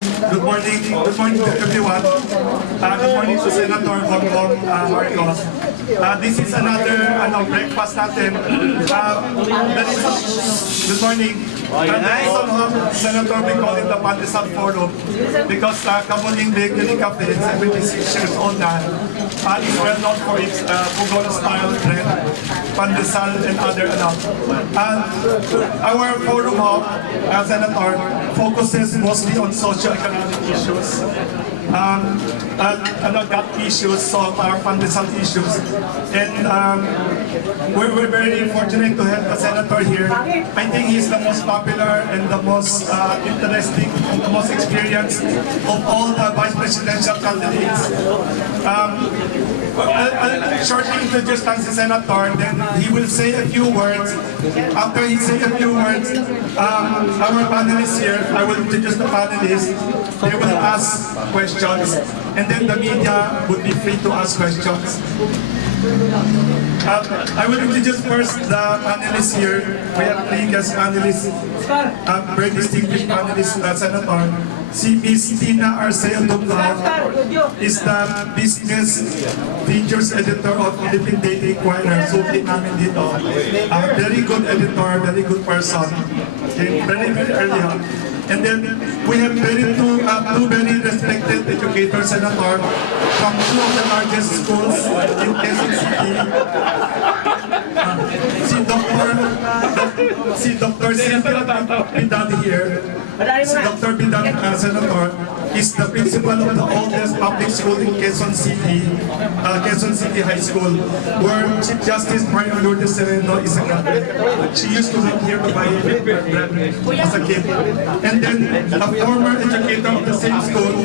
Good morning to everyone. Good morning to Senator Bongbong Marcos. This is another breakfast natin. Good morning. Senator, we call it the Pandesal Forum because Kamuning Bakery Café, 76 years old na, is well known for its Pugon-style bread, Pandesal, and other our forum, Senator, focuses mostly on socio-economic issues. Gut issues, so our Pandesal issues. And we're very fortunate to have the senator here. I think he's the most popular and the most interesting and the most experienced of all the vice presidential candidates. I'll shortly introduce the senator, then he will say a few words. After he says a few words, our panelists here, I will introduce the panelists. They will ask questions, and then the media would be free to ask questions. I will introduce first the panelists here. We have three guest panelists, very distinguished panelists, Senator. Si Ms. Tina Arceo Duplao is the business features editor of Philippine Daily Inquirer. Sulit namin dito. Very good editor, very good person. Okay, very early on. And then we have two very respected educators, Senator, from two of the largest schools in Quezon City. Si Dr. Cynthia Pindadi here. Si Dr. Pindadi, Senator, is the principal of the oldest public school in Quezon City, Quezon City High School, where Chief Justice Mario Lourdes Sereno is a graduate. She used to live here to buy bread as a kid. And then a former educator of the same school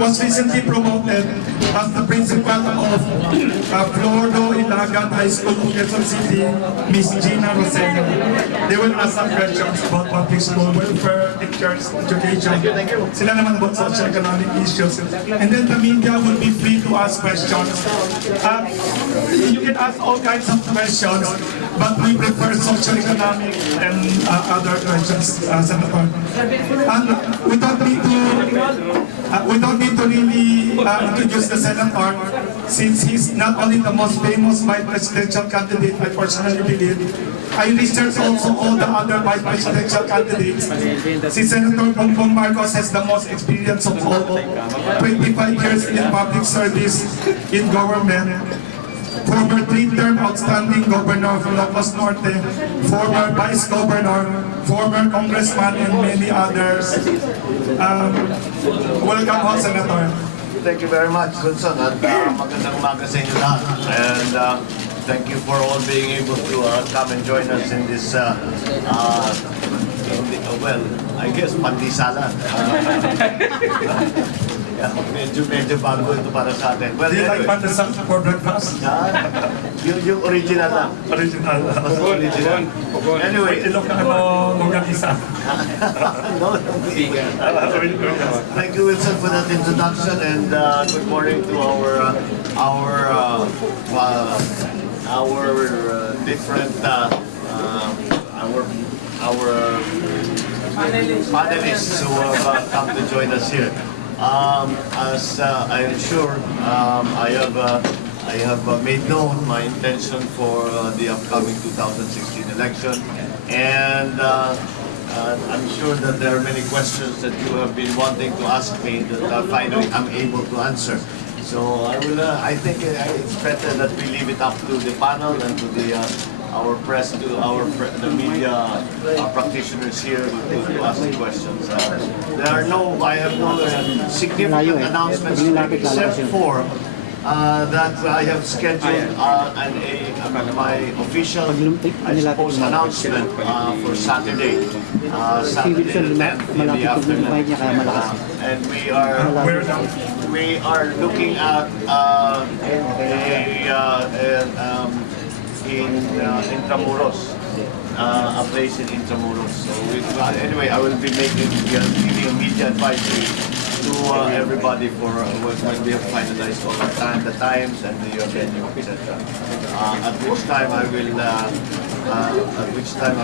was recently promoted as the principal of Flordo Ilagan High School in Quezon City, Ms. Gina Roseno. They will ask some questions about public school welfare, teachers, education. Sila naman about socio-economic issues. And then the media will be free to ask questions. You can ask all kinds of questions, but we prefer socio-economic and other questions, Senator. And we don't need to really introduce the senator, since he's not only the most famous vice presidential candidate, I personally believe. I researched also all the other vice presidential candidates. Si Senator Bongbong Marcos has the most experience of all, 25 years in public service in government. Former three-term outstanding governor of Ilocos Norte, former vice governor, former congressman, and many others. Welcome ho, Senator. Thank you very much, Wilson, at magandang umaga sa inyo lahat. And thank you for all being able to come and join us in this, well, I guess, pandisalan. Medyo bago ito para sa atin. Well, Do you like Pandesal for breakfast? yung original lang. Original. Original. Anyway. Ilocano longganisa. Thank you, Wilson, for that introduction, and good morning to our different panelists who have come to join us here. As I am sure, I have made known my intention for the upcoming 2016 election, and I'm sure that there are many questions that you have been wanting to ask me that finally I'm able to answer. So I think it's better that we leave it up to the panel and to the the media practitioners here to ask the questions. I have no significant announcements except for that I have scheduled my official, I suppose, announcement for Saturday the 10th in the afternoon. And we are looking at in Intramuros, a place in Intramuros. So anyway, I will be giving a media advisory to everybody for when we have finalized all the times and the venue, etc. At which time I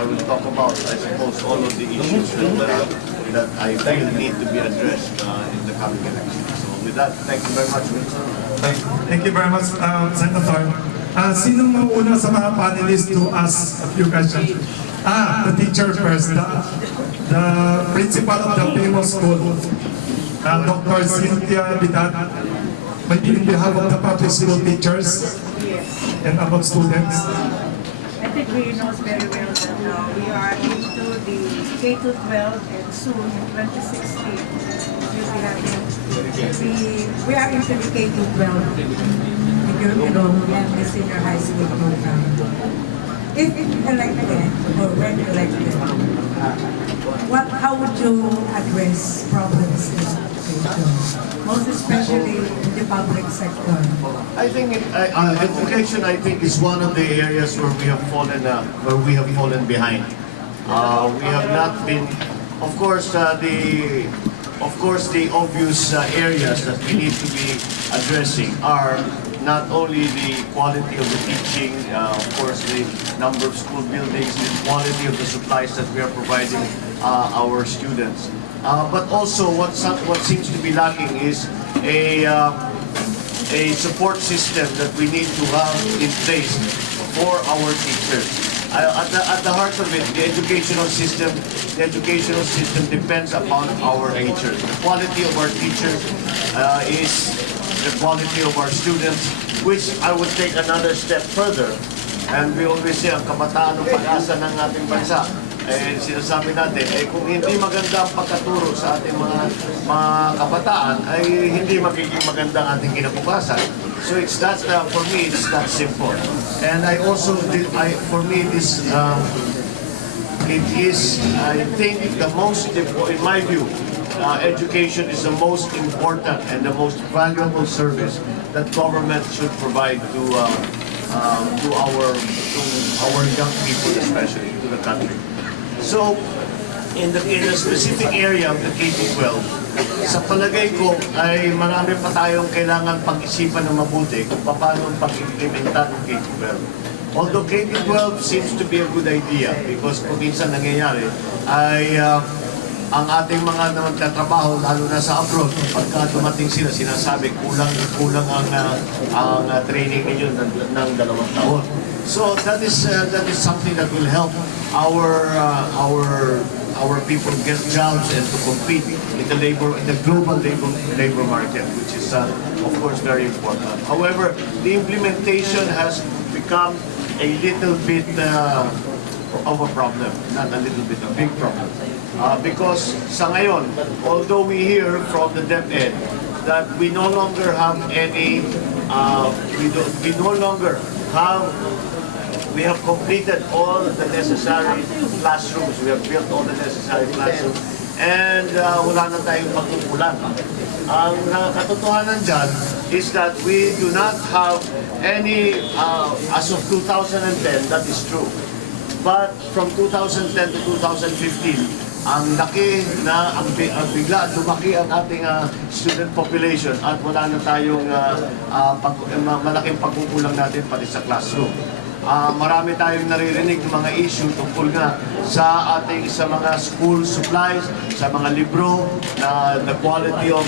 will talk about, I suppose, all of the issues that that I feel need to be addressed in the coming election. So with that, thank you very much, Winston. Thank you very much, Senator. Sinong mauna sa mga panelists to ask a few questions? The teacher first, the principal of the famous school, Dr. Cynthia Bidat, maybe in behalf of the public school teachers and about students. I think we know very well that we are into the K-12 and soon in 2016 we'll be having we are into the K-12 and the senior high school program. If elected or when elected, how would you address problems in education, most especially in the public sector? I think education, I think, is one of the areas where we have fallen behind. We have not been, of course, the obvious areas that we need to be addressing are not only the quality of the teaching, of course, the number of school buildings, the quality of the supplies that we are providing our students, but also what seems to be lacking is a support system that we need to have in place for our teachers. At the heart of it, the educational system depends upon our teachers. The quality of our teachers is the quality of our students, which I would take another step further. And we always say, ang kabataan ng pag-asa ng ating bansa. Sinasabi natin, kung hindi maganda ang pagkaturo sa ating mga kabataan, ay hindi magiging maganda ang ating kinabukasan. So it's that, for me, it's that simple. And I also, for me, this, it is, I think, the most, in my view, education is the most important and the most valuable service that government should provide to our young people, especially to the country. So, in the specific area of the K-12, sa palagay ko ay marami pa tayong kailangan pag-isipan ng mabuti kung paano pag-implementa ng K-12. Although K-12 seems to be a good idea because kung minsan nangyayari ay ang ating mga nagtatrabaho, lalo na sa abroad, pagka dumating sila, sinasabi kulang ang training ninyo ng 2 taon. So that is something that will help our people get jobs and to compete in the global labor market, which is of course very important. However, the implementation has become a little bit of a problem, not a little bit, a big problem. Because sa ngayon, although we hear from the DepEd that we no longer have any, we have completed all the necessary classrooms, we have built all the necessary classrooms, and wala na tayong pagkukulang. Ang katotohanan dyan is that we do not have any, as of 2010, that is true. But from 2010 to 2015, ang laki na bigla lumaki ang ating student population at wala na tayong malaking pagkukulang natin pati sa classroom. Marami tayong naririnig ng mga issue tungkol nga sa mga school supplies, sa mga libro, na the quality of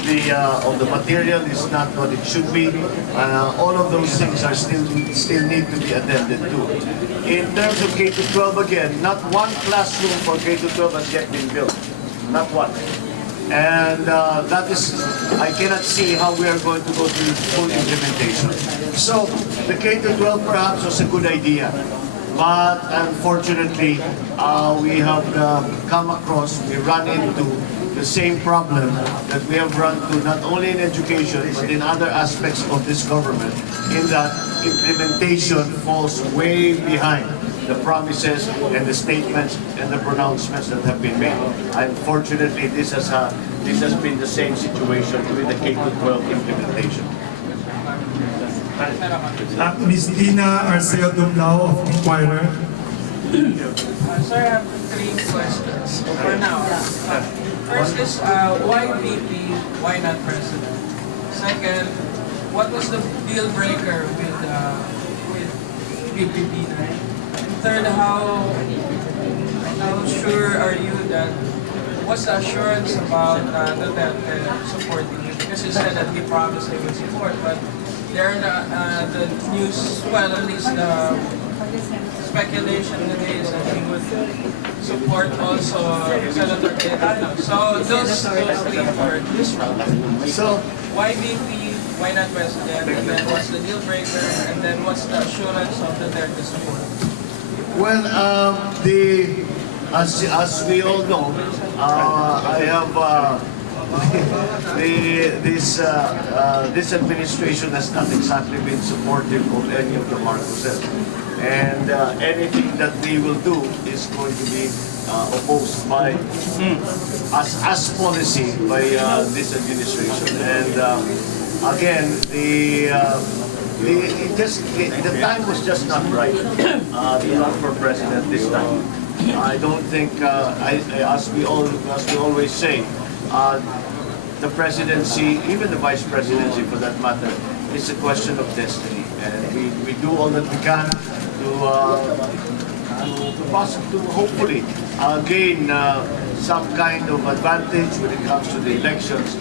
the material is not what it should be. All of those things are still need to be attended to. In terms of K-12 again, not one classroom for K-12 has yet been built. Not one. And that is, I cannot see how we are going to go to full implementation. So, the K-12 perhaps was a good idea. But unfortunately, we have we run into the same problem that we have run to not only in education, but in other aspects of this government, in that implementation falls way behind the promises and the statements and the pronouncements that have been made. Unfortunately, this has been the same situation with the K-12 implementation. Ms. Dina Arceo Dumlao of Inquirer. Sir, I have 3 questions for now. First is, why VP, why not President? Second, what was the deal breaker with VP Dina? Third, how sure are you that what's the assurance about Duterte supporting you? Because you said that he promised he would support, but there are the news, well, at least the speculation today is that he would support also Senator Cayetano. So those three for this round. So, Why VP? Why not President? And then what's the deal breaker? And then what's the assurance of Duterte support? well, as we all know, I have this administration has not exactly been supportive of any of the Marcoses, and anything that we will do is going to be opposed by as policy by this administration. And again, the time was just not right to run for president this time. I don't think, as we always say, the presidency, even the vice presidency for that matter, is a question of destiny, and we do all that we can to hopefully gain some kind of advantage when it comes to the elections.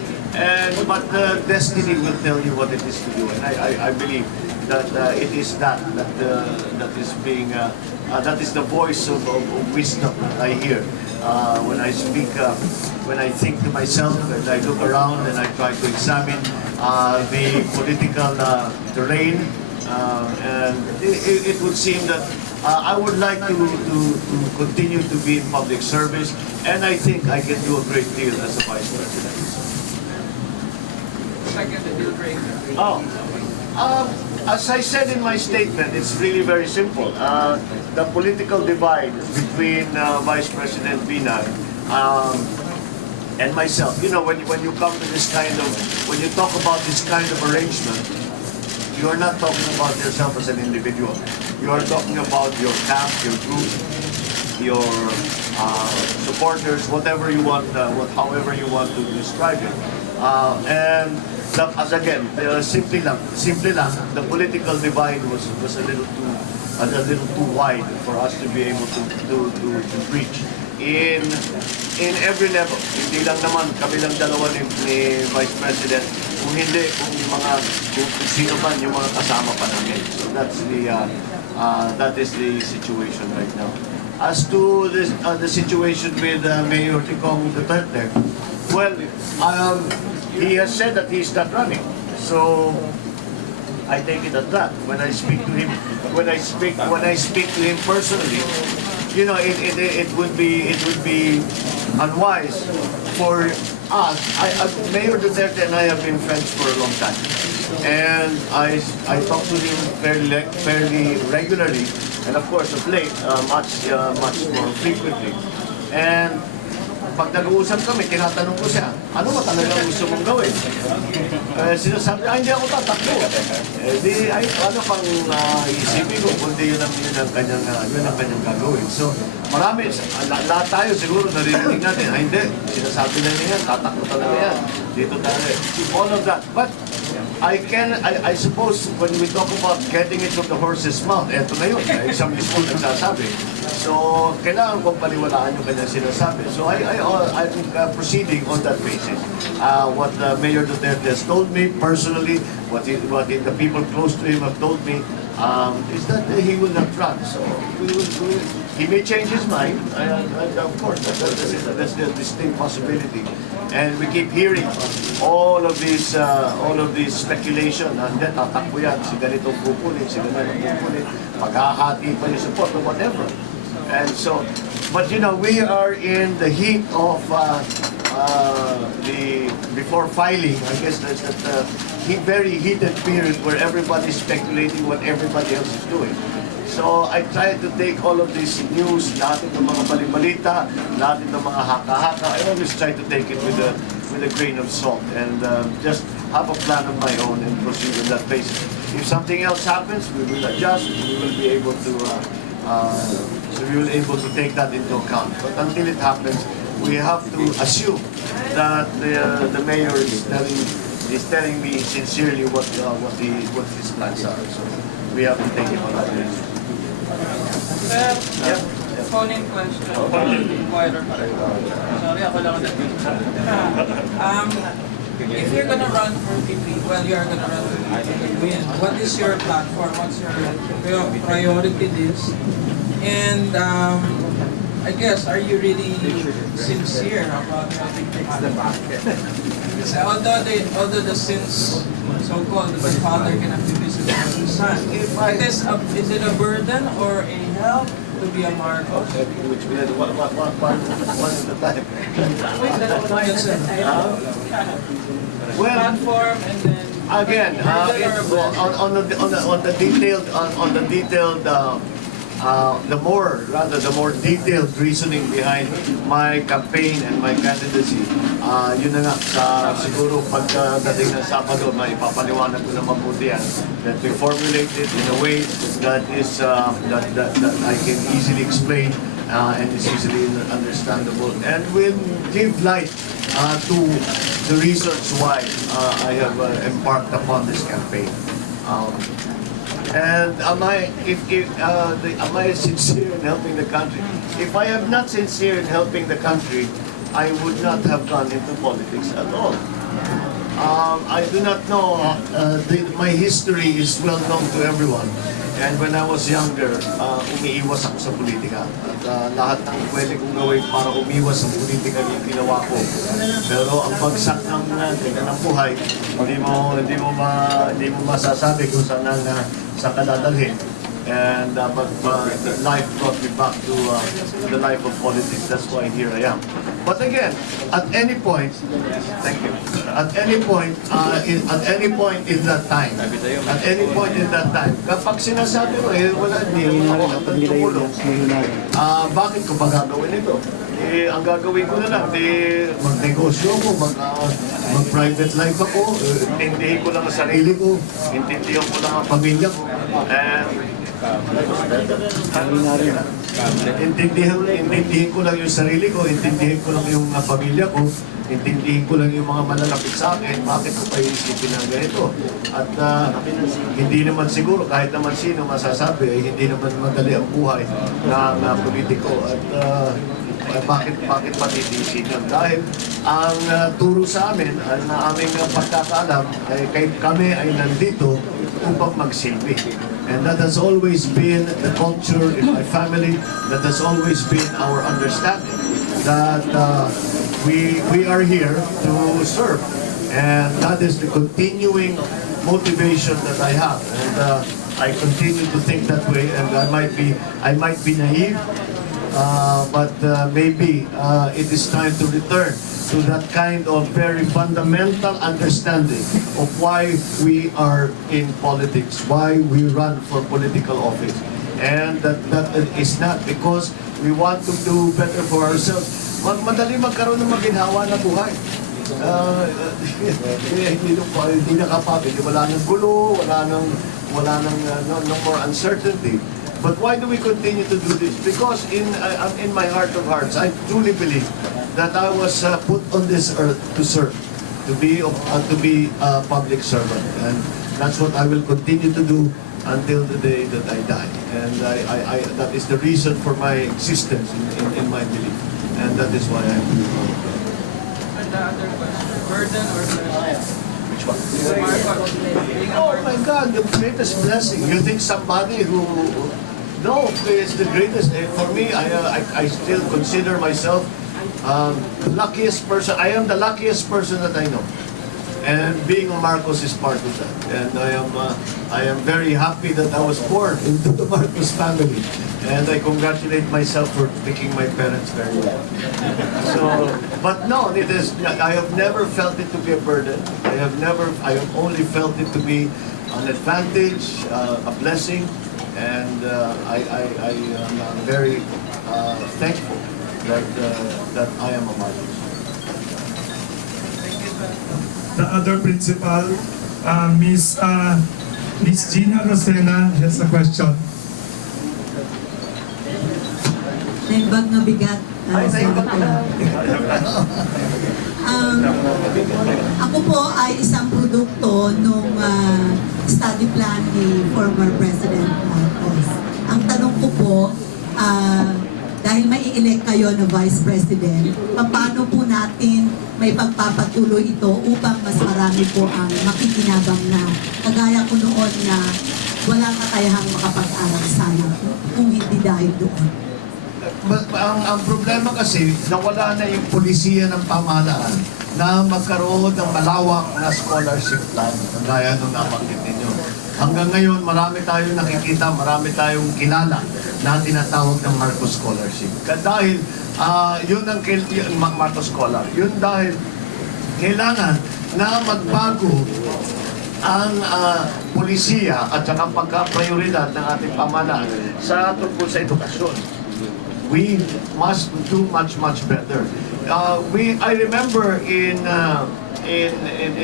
But destiny will tell you what it is to do, and I believe that it is that is being that is the voice of wisdom that I hear when I speak, when I think to myself, and I look around and I try to examine the political terrain, and it would seem that I would like to continue to be in public service, and I think I can do a great deal as a vice president. Second, the deal breaker. As I said in my statement, it's really very simple. The political divide between Vice President Binay and myself. You know, when you come to this kind of, when you talk about this kind of arrangement, you are not talking about yourself as an individual. You are talking about your camp, your group, your supporters, whatever you want, however you want to describe it. As again, simply lang, the political divide was a little too wide for us to be able to reach in every level. Hindi lang naman kami lang dalawa ni Vice President, kung hindi kung sino man yung mga kasama pa namin. So that is the situation right now. As to the situation with Mayor Ticong Duterte, well, he has said that he's not running. So I take it at that. When I speak to him personally, you know, it would be unwise for us. Mayor Duterte and I have been friends for a long time, and I talk to him fairly regularly, and of course of late much more frequently. And pag nag-uusap kami, tinatanong ko siya, ano ba talaga gusto mong gawin? Sinasabi, hindi ako tatakbo. Ano pang isipin ko, kundi yun ang kanyang gagawin. So, marami, lahat tayo siguro narinig natin, hindi, sinasabi na niya yan, tatakbo talaga yan. Dito tayo. All of that. But, I suppose when we talk about getting it from the horse's mouth, eto na yun, isang mismo nagsasabi. So, kailangan kong paniwalaan yung kanyang sinasabi. So, I'm proceeding on that basis. What Mayor Duterte has told me personally, what the people close to him have told me, is that he will not run. So, he may change his mind, and of course, that's the distinct possibility. And we keep hearing all of these speculation, and then tatakbo yan, si ganito pupunin, si ganito pupunin, maghahati pa yung support or whatever. And so, but you know, we are in the heat of before filing, I guess there's that very heated period where everybody's speculating what everybody else is doing. So I try to take all of this news, lahat ng mga balibalita, lahat ng mga haka-haka. I always try to take it with a grain of salt and just have a plan of my own and proceed on that basis. If something else happens, we will adjust. We will be able to take that into account. But until it happens, we have to assume that the mayor is telling me sincerely what his plans are. So we have to take it on that basis. Yep. phone-in question. Quieter pa rin. Sorry, ako lang if you're gonna run for VP, well, you are gonna run for VP, win. What is your platform? What's your priority list? And I guess, are you really sincere about helping the market? Because although the sins, so-called, the father cannot be visited by the son. Is it a burden or a help to be a Marcos? Which one is the time? Well, Platform and then again, on the detailed the more detailed reasoning behind my campaign and my candidacy, yun na nga, siguro pagdating ng Sabado, may papaliwanag ko na mabuti yan, that we formulate it in a way that is that I can easily explain and is easily understandable, and will give light to the reasons why I have embarked upon this campaign. And am I sincere in helping the country? If I am not sincere in helping the country, I would not have gone into politics at all. I do not know, my history is well known to everyone. And when I was younger, umiiwas ako sa politika. At lahat ng pwede kong gawin para umiwas sa politika yung ginawa ko. Pero ang bagsak ng buhay, hindi mo masasabi kung saan sa kadadalhin. And but life brought me back to the life of politics. That's why here I am. But again, at any point, thank you. At any point in that time, kapag sinasabi ko, wala, hindi ako tumulong. Bakit ko ba gagawin ito? Ang gagawin ko na lang, magnegosyo ko, mag-private life ako, intindihin ko lang ang sarili ko, intindihin ko lang ang pamilya ko, and intindihin ko lang yung sarili ko, intindihin ko lang yung pamilya ko, intindihin ko lang yung mga malalapit sa akin, bakit ko pa iisipin ng ganito. At hindi naman siguro, kahit naman sino masasabi, hindi naman madali ang buhay ng politiko. At bakit matitiisin yun? Dahil ang turo sa amin, na aming pagkakaalam, kami ay nandito upang magsilbi. And that has always been the culture in my family. That has always been our understanding. That we are here to serve. And that is the continuing motivation that I have. And I continue to think that way. And I might be naive. But maybe it is time to return to that kind of very fundamental understanding of why we are in politics, why we run for political office. And that is not because we want to do better for ourselves. Madali magkaroon ng maginhawa na buhay. Hindi nakapapit, wala nang gulo, wala nang no more uncertainty. But why do we continue to do this? Because in my heart of hearts, I truly believe that I was put on this earth to serve, to be a public servant, and that's what I will continue to do until the day that I die. And that is the reason for my existence in my belief, and that is why I'm doing it. And the other question, burden or blessing? Which one? Marcos, being a Oh my God, the greatest blessing. You think somebody who... No, it's the greatest. For me, I still consider myself the luckiest person. I am the luckiest person that I know. And being a Marcos is part of that. And I am very happy that I was born into the Marcos family. And I congratulate myself for picking my parents very well. So, but no, I have never felt it to be a burden. I have only felt it to be an advantage, a blessing. And I am very thankful that I am a Marcos. The other principal, Miss Gina Rosena has a question. Naimbag na bigat. Ako po ay isang produkto nung study plan ni former President Marcos. Ang tanong ko po, dahil mai-elect kayo na Vice President, paano po natin may pagpapatuloy ito upang mas marami po ang makikinabang na kagaya ko noon na walang kakayahang makapag-aral sana kung hindi dahil doon. Ang problema kasi, nawala na yung polisiya ng pamahalaan na magkaroon ng malawak na scholarship plan, gaya nung nabanggit ninyo. Hanggang ngayon, marami tayong nakikita, marami tayong kilala na tinatawag ng Marcos Scholarship. Dahil, yun ang Marcos Scholar. Yun dahil kailangan na magbago ang polisiya at saka pagka-prioridad ng ating pamahalaan sa tungkol sa edukasyon. We must do much better. I remember in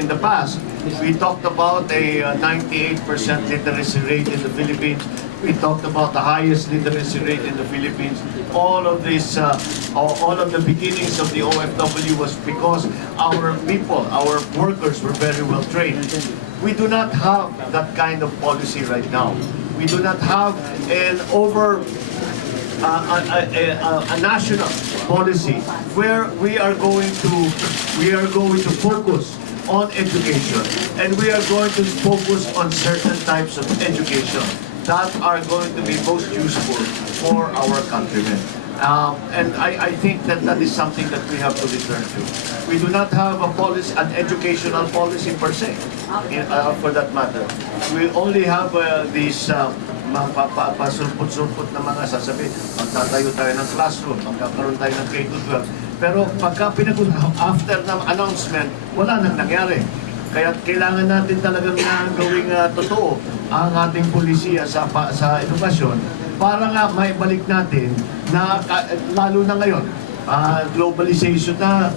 the past, we talked about a 98% literacy rate in the Philippines. We talked about the highest literacy rate in the Philippines. All of this, all of the beginnings of the OFW was because our people, our workers were very well trained. We do not have that kind of policy right now. We do not have an a national policy where we are going to focus on education, and we are going to focus on certain types of education that are going to be most useful for our countrymen. And I think that is something that we have to return to. We do not have a policy, an educational policy per se, for that matter. We only have these pasulput-sulput na mga sasabi, magtatayo tayo ng classroom, magkakaroon tayo ng K-12. Pero pagka after ng announcement, wala nang nangyari. Kaya kailangan natin talagang gawing totoo ang ating polisiya sa edukasyon para nga maibalik natin na lalo na ngayon, globalization na,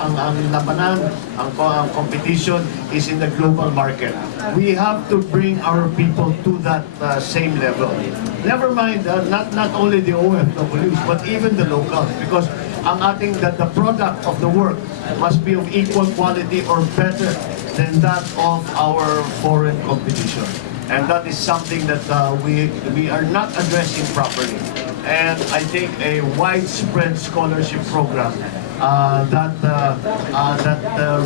ang labanan, ang competition is in the global market. We have to bring our people to that same level. Never mind, not only the OFWs, but even the locals, because ang ating the product of the work must be of equal quality or better than that of our foreign competition. And that is something that we are not addressing properly. And I think a widespread scholarship program that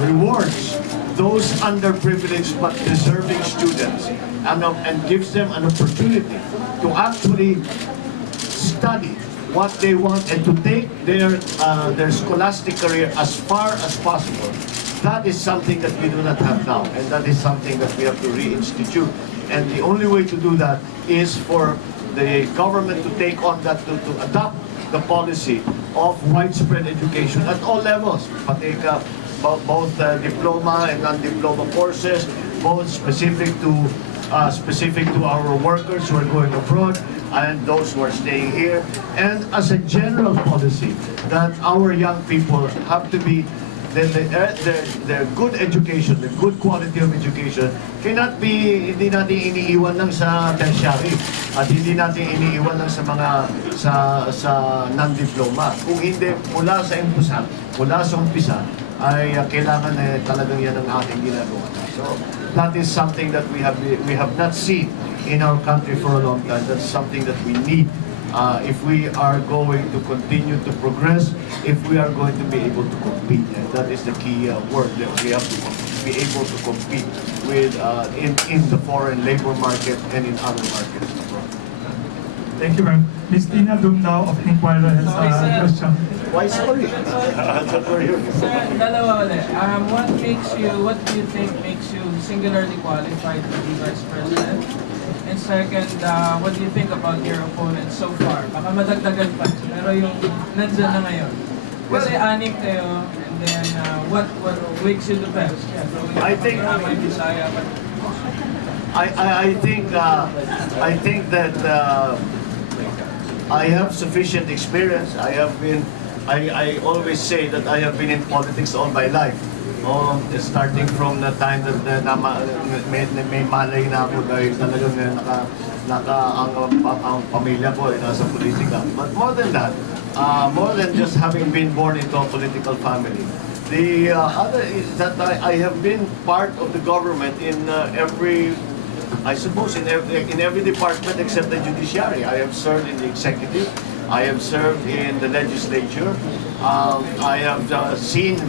rewards those underprivileged but deserving students and gives them an opportunity to actually study what they want and to take their scholastic career as far as possible. That is something that we do not have now, and that is something that we have to reinstitute. And the only way to do that is for the government to take on that, to adopt the policy of widespread education at all levels, both diploma and non-diploma courses, both specific to our workers who are going abroad and those who are staying here, and as a general policy that our young people have to be their good education, the good quality of education cannot be, hindi natin iniiwan lang sa tertiary at hindi natin iniiwan lang sa mga sa non-diploma. Kung hindi, mula sa umpisa ay kailangan talagang yan ang ating ginagawa. So that is something that we have not seen in our country for a long time. That's something that we need. If we are going to continue to progress, if we are going to be able to compete, and that is the key word, that we have to be able to compete with in the foreign labor market and in other markets. Thank you, ma'am. Ms. Tina Dumnao of Inquirer has a question. Why sorry? Sir, dalawa ulit. What do you think makes you singularly qualified to be Vice President? And second, what do you think about your opponents so far? Baka madagdagan pa, pero yung nandyan na ngayon. Kasi anim kayo, and then what makes you the best? Yeah, I think may Bisaya, but I think that I have sufficient experience. I always say that I have been in politics all my life. Starting from the time that may malay na ako dahil talagang ang pamilya ko ay nasa politika. But more than that, more than just having been born into a political family, the other is that I have been part of the government in every department except the judiciary. I have served in the executive, I have served in the legislature. I have seen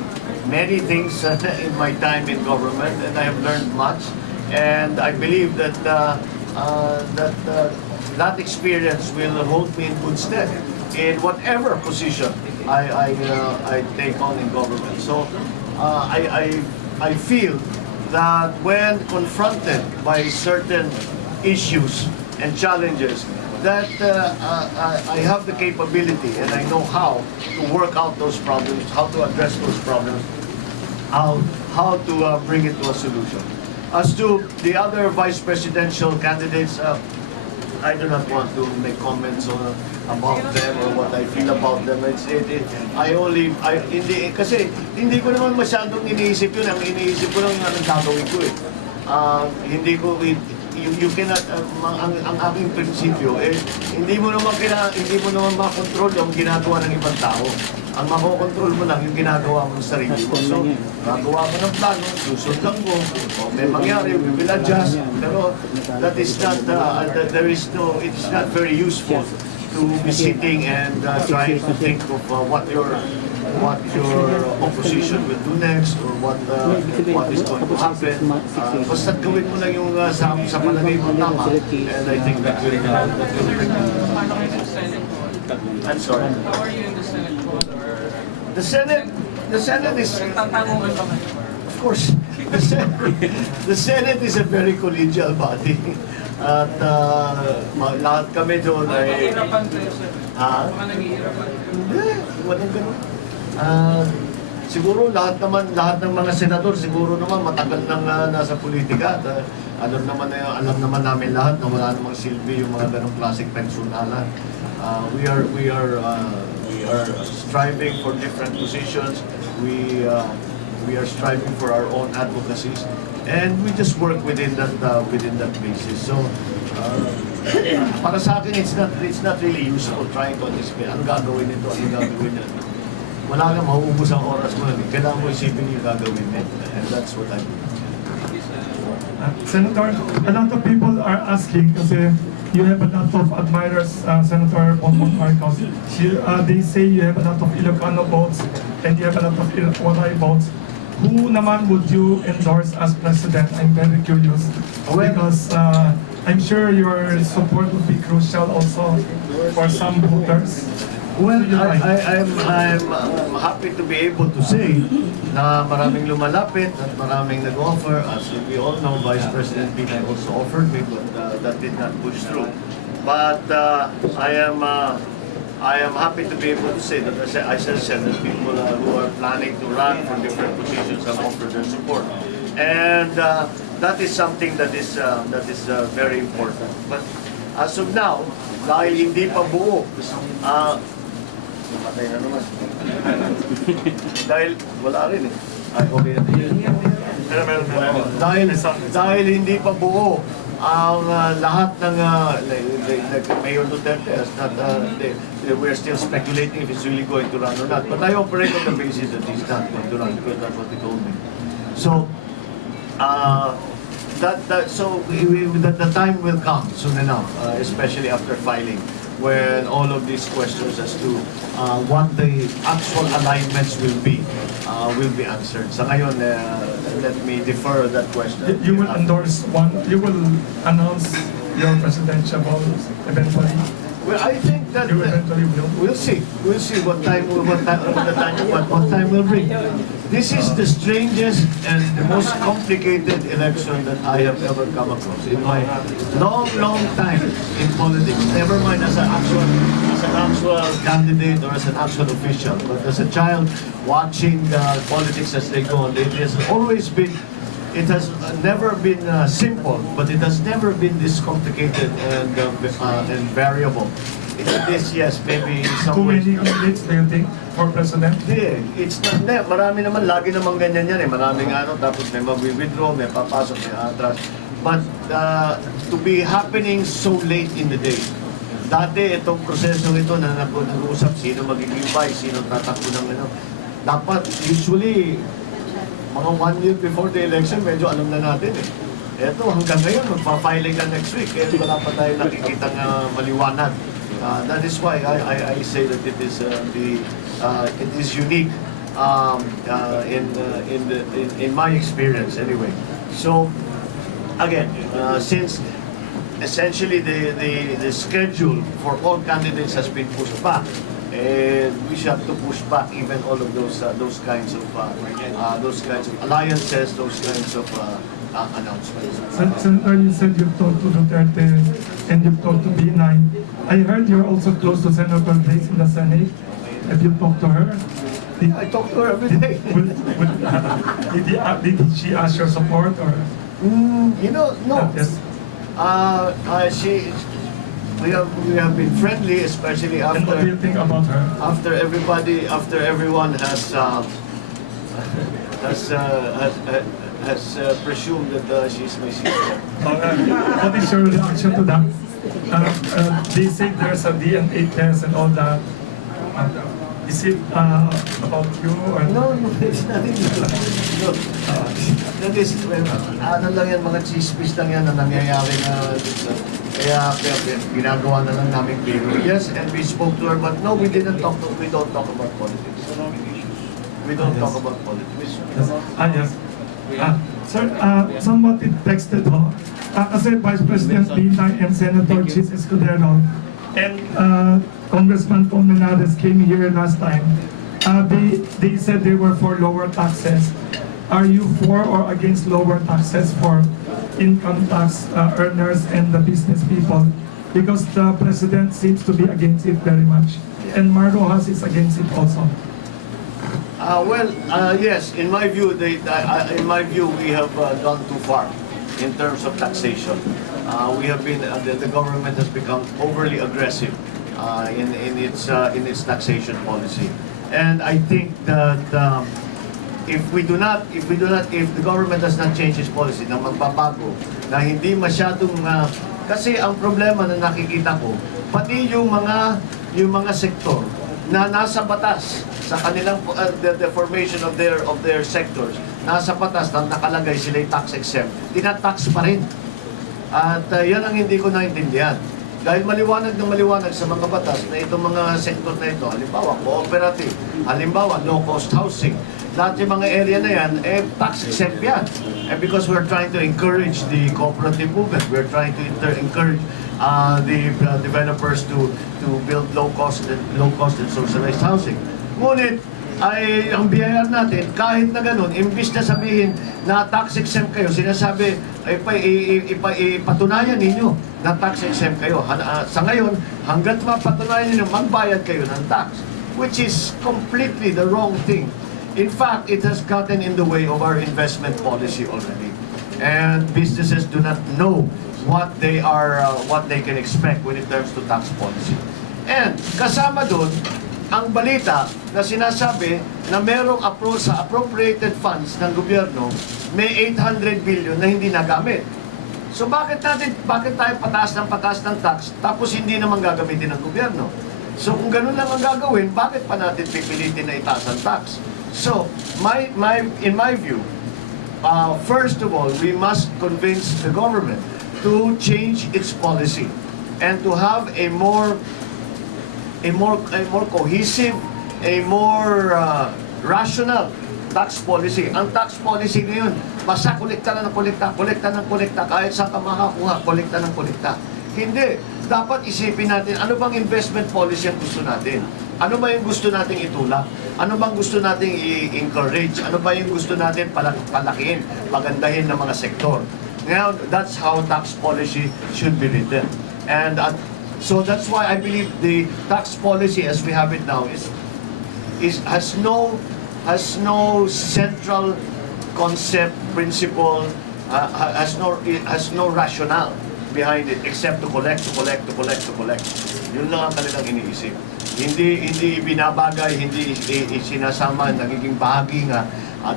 many things in my time in government, and I have learned much. And I believe that that experience will hold me in good stead in whatever position I take on in government. So I feel that when confronted by certain issues and challenges, that I have the capability and I know how to work out those problems, how to address those problems, how to bring it to a solution. As to the other vice presidential candidates, I do not want to make comments about them or what I feel about them. Kasi hindi ko naman masyadong iniisip yun. Ang iniisip ko lang yung anong gagawin ko eh. Hindi ko, you cannot, ang aking prinsipyo eh, hindi mo naman makontrol yung ginagawa ng ibang tao. Ang makokontrol mo lang yung ginagawa mo sa sarili mo. So, gagawa mo ng plano, susundan mo, o may mangyari, we will adjust. Pero that is not, it's not very useful to be sitting and trying to think of what your opposition will do next or what is going to happen. Basta gawin mo lang yung sa palagay mo tama, and I think that will bring I'm sorry. How are you in the Senate? The Senate is, Nagtatanungan ka ba? of course, the Senate is a very collegial body. At lahat kami doon ay... Nahihirapan kayo, sir. Ha? Mga nahihirapan kayo. Hindi, walang ganun. Siguro lahat ng mga senador siguro naman matagal nang nasa politika at alam naman namin lahat na wala namang silbi yung mga ganong klaseng pensionalan. We are striving for different positions. We are striving for our own advocacies, and we just work within that basis. So para sa akin, it's not really useful trying to anticipate ang gagawin nito, ang gagawin nito. Wala kang mauubos ang oras mo. Kailangan mo isipin yung gagawin nito, and that's what I do. Senator, a lot of people are asking kasi you have a lot of admirers, Senator Bongbong Marcos. They say you have a lot of Ilocano votes and you have a lot of Waray votes. Who naman would you endorse as president? I'm very curious because I'm sure your support would be crucial also for some voters. Well, I'm happy to be able to say na maraming lumalapit at maraming nag-offer. As we all know, Vice President Pina also offered me, but that did not push through. But I am happy to be able to say that, as I said, that people who are planning to run for different positions have offered their support. And that is something that is very important. But as of now, dahil hindi pa buo, namatay na naman. Dahil wala rin eh. Ay, okay na. Dahil hindi pa buo ang lahat ng like Mayor Duterte is not, we're still speculating if he's really going to run or not. But I operate on the basis that he's not going to run because that's what he told me. So, the time will come soon enough, especially after filing, when all of these questions as to what the actual alignments will be answered. Sa ngayon, let me defer that question. You will endorse one, you will announce your presidential votes eventually. Well, I think that You eventually will. we'll see what time will bring. This is the strangest and the most complicated election that I have ever come across in my long time in politics. Never mind as an actual candidate or as an actual official, but as a child watching politics as they go on, it has never been simple, but it has never been this complicated and variable. It is, yes, maybe in some Too ways. many candidates, do you think, for president? Hindi, it's not, marami naman, lagi naman ganyan yan eh. Maraming tapos may mag-withdraw, may papasok, may atras. But to be happening so late in the day. Dati, itong proseso ito na nag-uusap, sino magiging vice, sino tatakbo ng dapat, usually, mga 1 year before the election, medyo alam na natin eh. Eto, hanggang ngayon, magpa-filing ka next week, wala pa tayo nakikita ng maliwanag. That is why I say that it is it is unique in my experience anyway. So again, since essentially the schedule for all candidates has been pushed back, and we should have to push back even all of those kinds of alliances, those kinds of announcements. Senator, you said you've talked to Duterte and you've talked to B9. I heard you're also close to Senator Grace in the Senate. Have you talked to her? I talk to her every day. Did she ask your support or? You know, no. Yes. We have been friendly, especially And what do you after think about her? after everyone has presumed that she's my sister. What is your reaction to that? They say there's a DNA test and all that. Is it about you or? No, it's nothing. No. That is, ano lang yan, mga chismis lang yan na nangyayari na dito. Kaya ginagawa na lang namin biro. Yes, and we spoke to her, but no, we don't talk about politics. We don't talk about politics. Yes. Sir, somebody texted ho. Kasi Vice President Binay and Senator Chis Escudero and Congressman Colmenares came here last time. They said they were for lower taxes. Are you for or against lower taxes for income tax earners and the business people? Because the President seems to be against it very much. And Marcos is against it also. Yes. In my view, we have gone too far in terms of taxation. We have been the government has become overly aggressive in its taxation policy, and I think that if the government does not change its policy na magbabago, na hindi masyadong kasi ang problema na nakikita ko, pati yung mga sektor na nasa batas sa kanilang the formation of their sectors, nasa batas na nakalagay sila tax exempt, tinatax pa rin. At yan ang hindi ko naintindihan. Dahil maliwanag na maliwanag sa mga batas na itong mga sektor na ito, halimbawa cooperative, halimbawa low-cost housing, lahat yung mga area na yan, tax exempt yan. And because we're trying to encourage the cooperative movement, we're trying to encourage the developers to build low-cost and socialized housing. Ngunit, ay ang biyayar natin, kahit na ganun, imbis na sabihin na tax exempt kayo, sinasabi, ipatunayan ninyo na tax exempt kayo. Sa ngayon, hanggat mapatunayan ninyo, magbayad kayo ng tax, which is completely the wrong thing. In fact, it has gotten in the way of our investment policy already. And businesses do not know what they can expect when it comes to tax policy. And kasama doon, ang balita na sinasabi na merong sa appropriated funds ng gobyerno, may 800 billion na hindi nagamit. So bakit tayo pataas ng tax tapos hindi naman gagamitin ng gobyerno? So kung ganun lang ang gagawin, bakit pa natin pipilitin na itaas ang tax? So in my view, first of all, we must convince the government to change its policy and to have a more cohesive, a more rational tax policy. Ang tax policy ngayon, basta kolekta ng kolekta, kahit saan ka makakuha, kolekta ng kolekta. Hindi. Dapat isipin natin, ano bang investment policy ang gusto natin? Ano ba yung gusto nating itulak? Ano bang gusto nating i-encourage? Ano ba yung gusto natin palakihin, pagandahin ng mga sektor? Now, that's how tax policy should be written. And so that's why I believe the tax policy as we have it now has no central concept, principle, has no rationale behind it except to collect. Yun lang ang kanilang iniisip. Hindi binabagay, hindi sinasama, nagiging bahagi nga.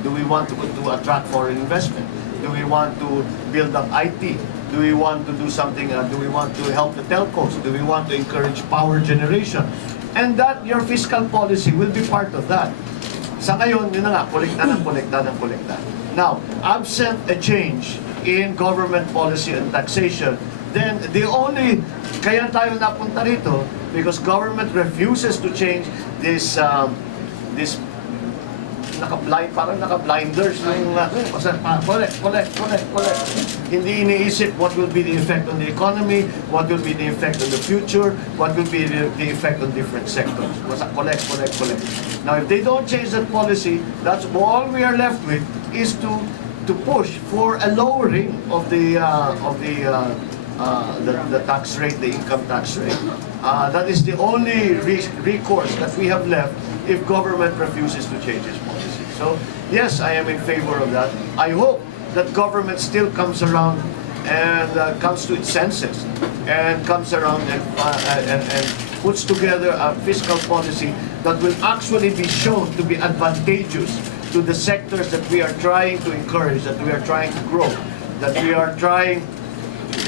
Do we want to attract foreign investment? Do we want to build up IT? Do we want to do something, do we want to help the telcos? Do we want to encourage power generation? And that, your fiscal policy will be part of that. Sa ngayon, yun na nga, kolekta. Now, absent a change in government policy and taxation, then kaya tayo napunta rito, because government refuses to change this parang naka-blinders yung collect. Hindi iniisip what will be the effect on the economy, what will be the effect on the future, what will be the effect on different sectors. Basta collect. Now, if they don't change that policy, that's all we are left with is to push for a lowering of the tax rate, the income tax rate. That is the only recourse that we have left if government refuses to change its policy. So, yes, I am in favor of that. I hope that government still comes around and comes to its senses and comes around and puts together a fiscal policy that will actually be shown to be advantageous to the sectors that we are trying to encourage, that we are trying to grow, that we are trying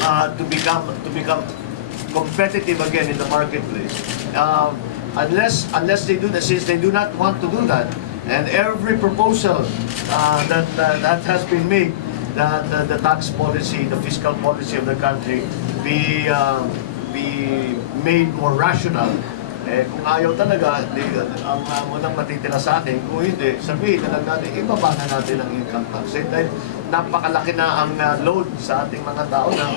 to become competitive again in the marketplace. Unless they do that, since they do not want to do that, and every proposal that has been made, that the tax policy, the fiscal policy of the country be made more rational. Kung ayaw talaga, ang unang matitira sa atin, kung hindi, sabihin na lang natin, ibaba na natin ang income tax. Dahil napakalaki na ang load sa ating mga tao na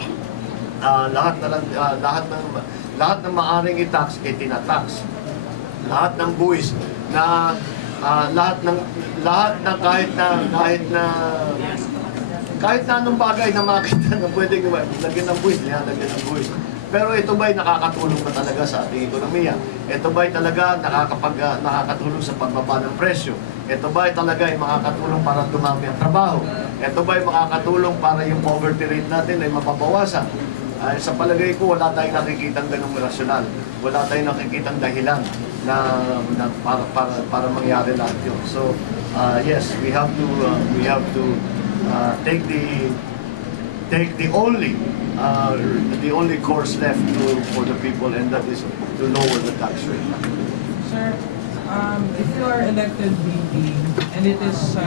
lahat ng maaring i-tax, tinatax. Lahat ng buwis na lahat na kahit na anong bagay na makita na pwedeng lagyan ng buwis, lagyan ng buwis. Pero ito ba'y nakakatulong ba talaga sa ating ekonomiya? Ito ba'y talaga nakakatulong sa pagbaba ng presyo? Ito ba'y talaga ay makakatulong para dumami ang trabaho? Ito ba'y makakatulong para yung poverty rate natin ay mapabawasan? Sa palagay ko, wala tayong nakikitang ganung rasyonal. Wala tayong nakikitang dahilan na para mangyari lahat yun. So, yes, we have to take the only course left for the people, and that is to lower the tax rate. Sir, if you are elected VP, and it is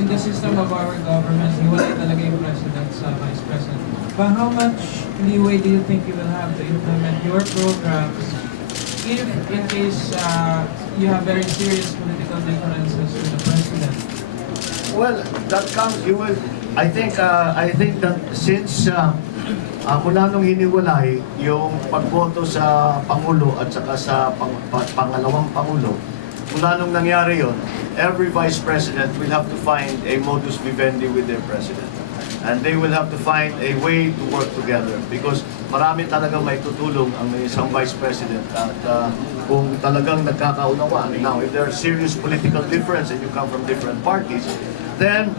in the system of our government, hiwalay talaga yung president sa vice president. But how much leeway do you think you will have to implement your programs if, in case you have very serious political differences with the president? Well, that comes. I think that since mula nung hiniwalay yung pagboto sa Pangulo at saka sa pangalawang Pangulo, mula nung nangyari yon, every Vice President will have to find a modus vivendi with their President. And they will have to find a way to work together because marami talagang may tutulong ang isang Vice President at kung talagang nagkakaunawaan. Now, if there are serious political difference and you come from different parties, then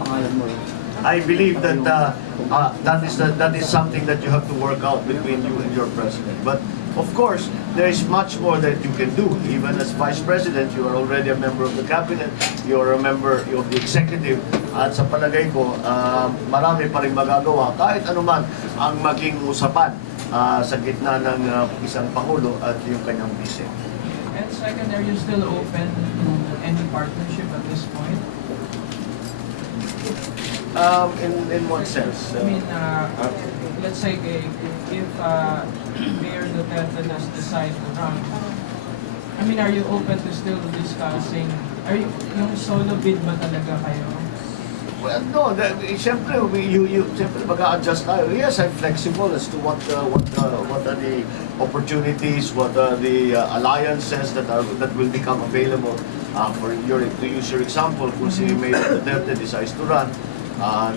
I believe that that is something that you have to work out between you and your president. But of course, there is much more that you can do. Even as vice president, you are already a member of the cabinet. You are a member of the executive. At sa palagay ko, marami pa rin magagawa kahit anuman ang maging usapan sa gitna ng isang pangulo at yung kanyang vice. And second, are you still open to any partnership at this point? In what sense? I mean, let's say if Mayor Duterte does decide to run, I mean, are you open to still discussing? Are you yung solo bid ba talaga kayo? Well, no. Siyempre, siyempre mag-a-adjust tayo. Yes, I'm flexible as to what are the opportunities, what are the alliances that will become available. To use your example, kung si Mayor Duterte decides to run,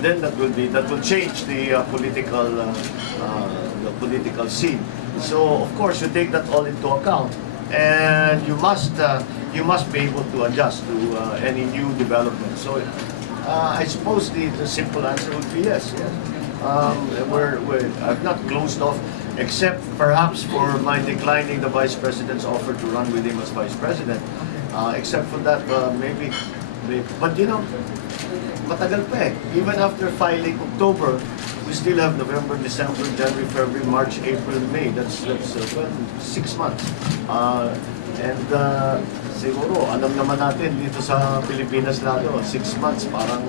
then that will change the political scene. So of course you take that all into account, and you must be able to adjust to any new development. So I suppose the simple answer would be yes. I've not closed off, except perhaps for my declining the Vice President's offer to run with him as Vice President. Except for that, maybe. But you know, matagal pa eh. Even after filing October, we still have November, December, January, February, March, April, May. That's 6 months. And siguro, alam naman natin dito sa Pilipinas lalo, 6 months parang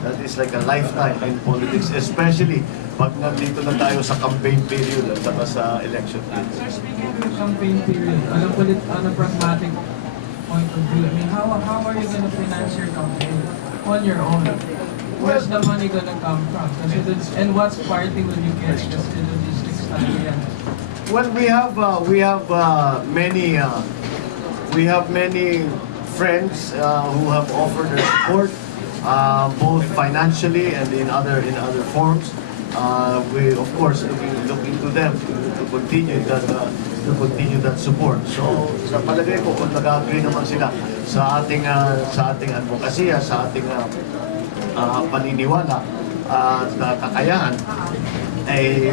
That is like a lifetime in politics, especially pag nandito na tayo sa campaign period at saka sa election period. Sir, speaking of the campaign period, on a pragmatic point of view, I mean, how are you going to finance your campaign on your own? Where's the money going to come from? And what party will you get just the logistics tayo yan? Well, we have many friends who have offered their support, both financially and in other forms. We of course looking to them to continue that support. So sa palagay ko, kung nag-agree naman sila sa ating advokasya, sa ating paniniwala at kakayahan, ay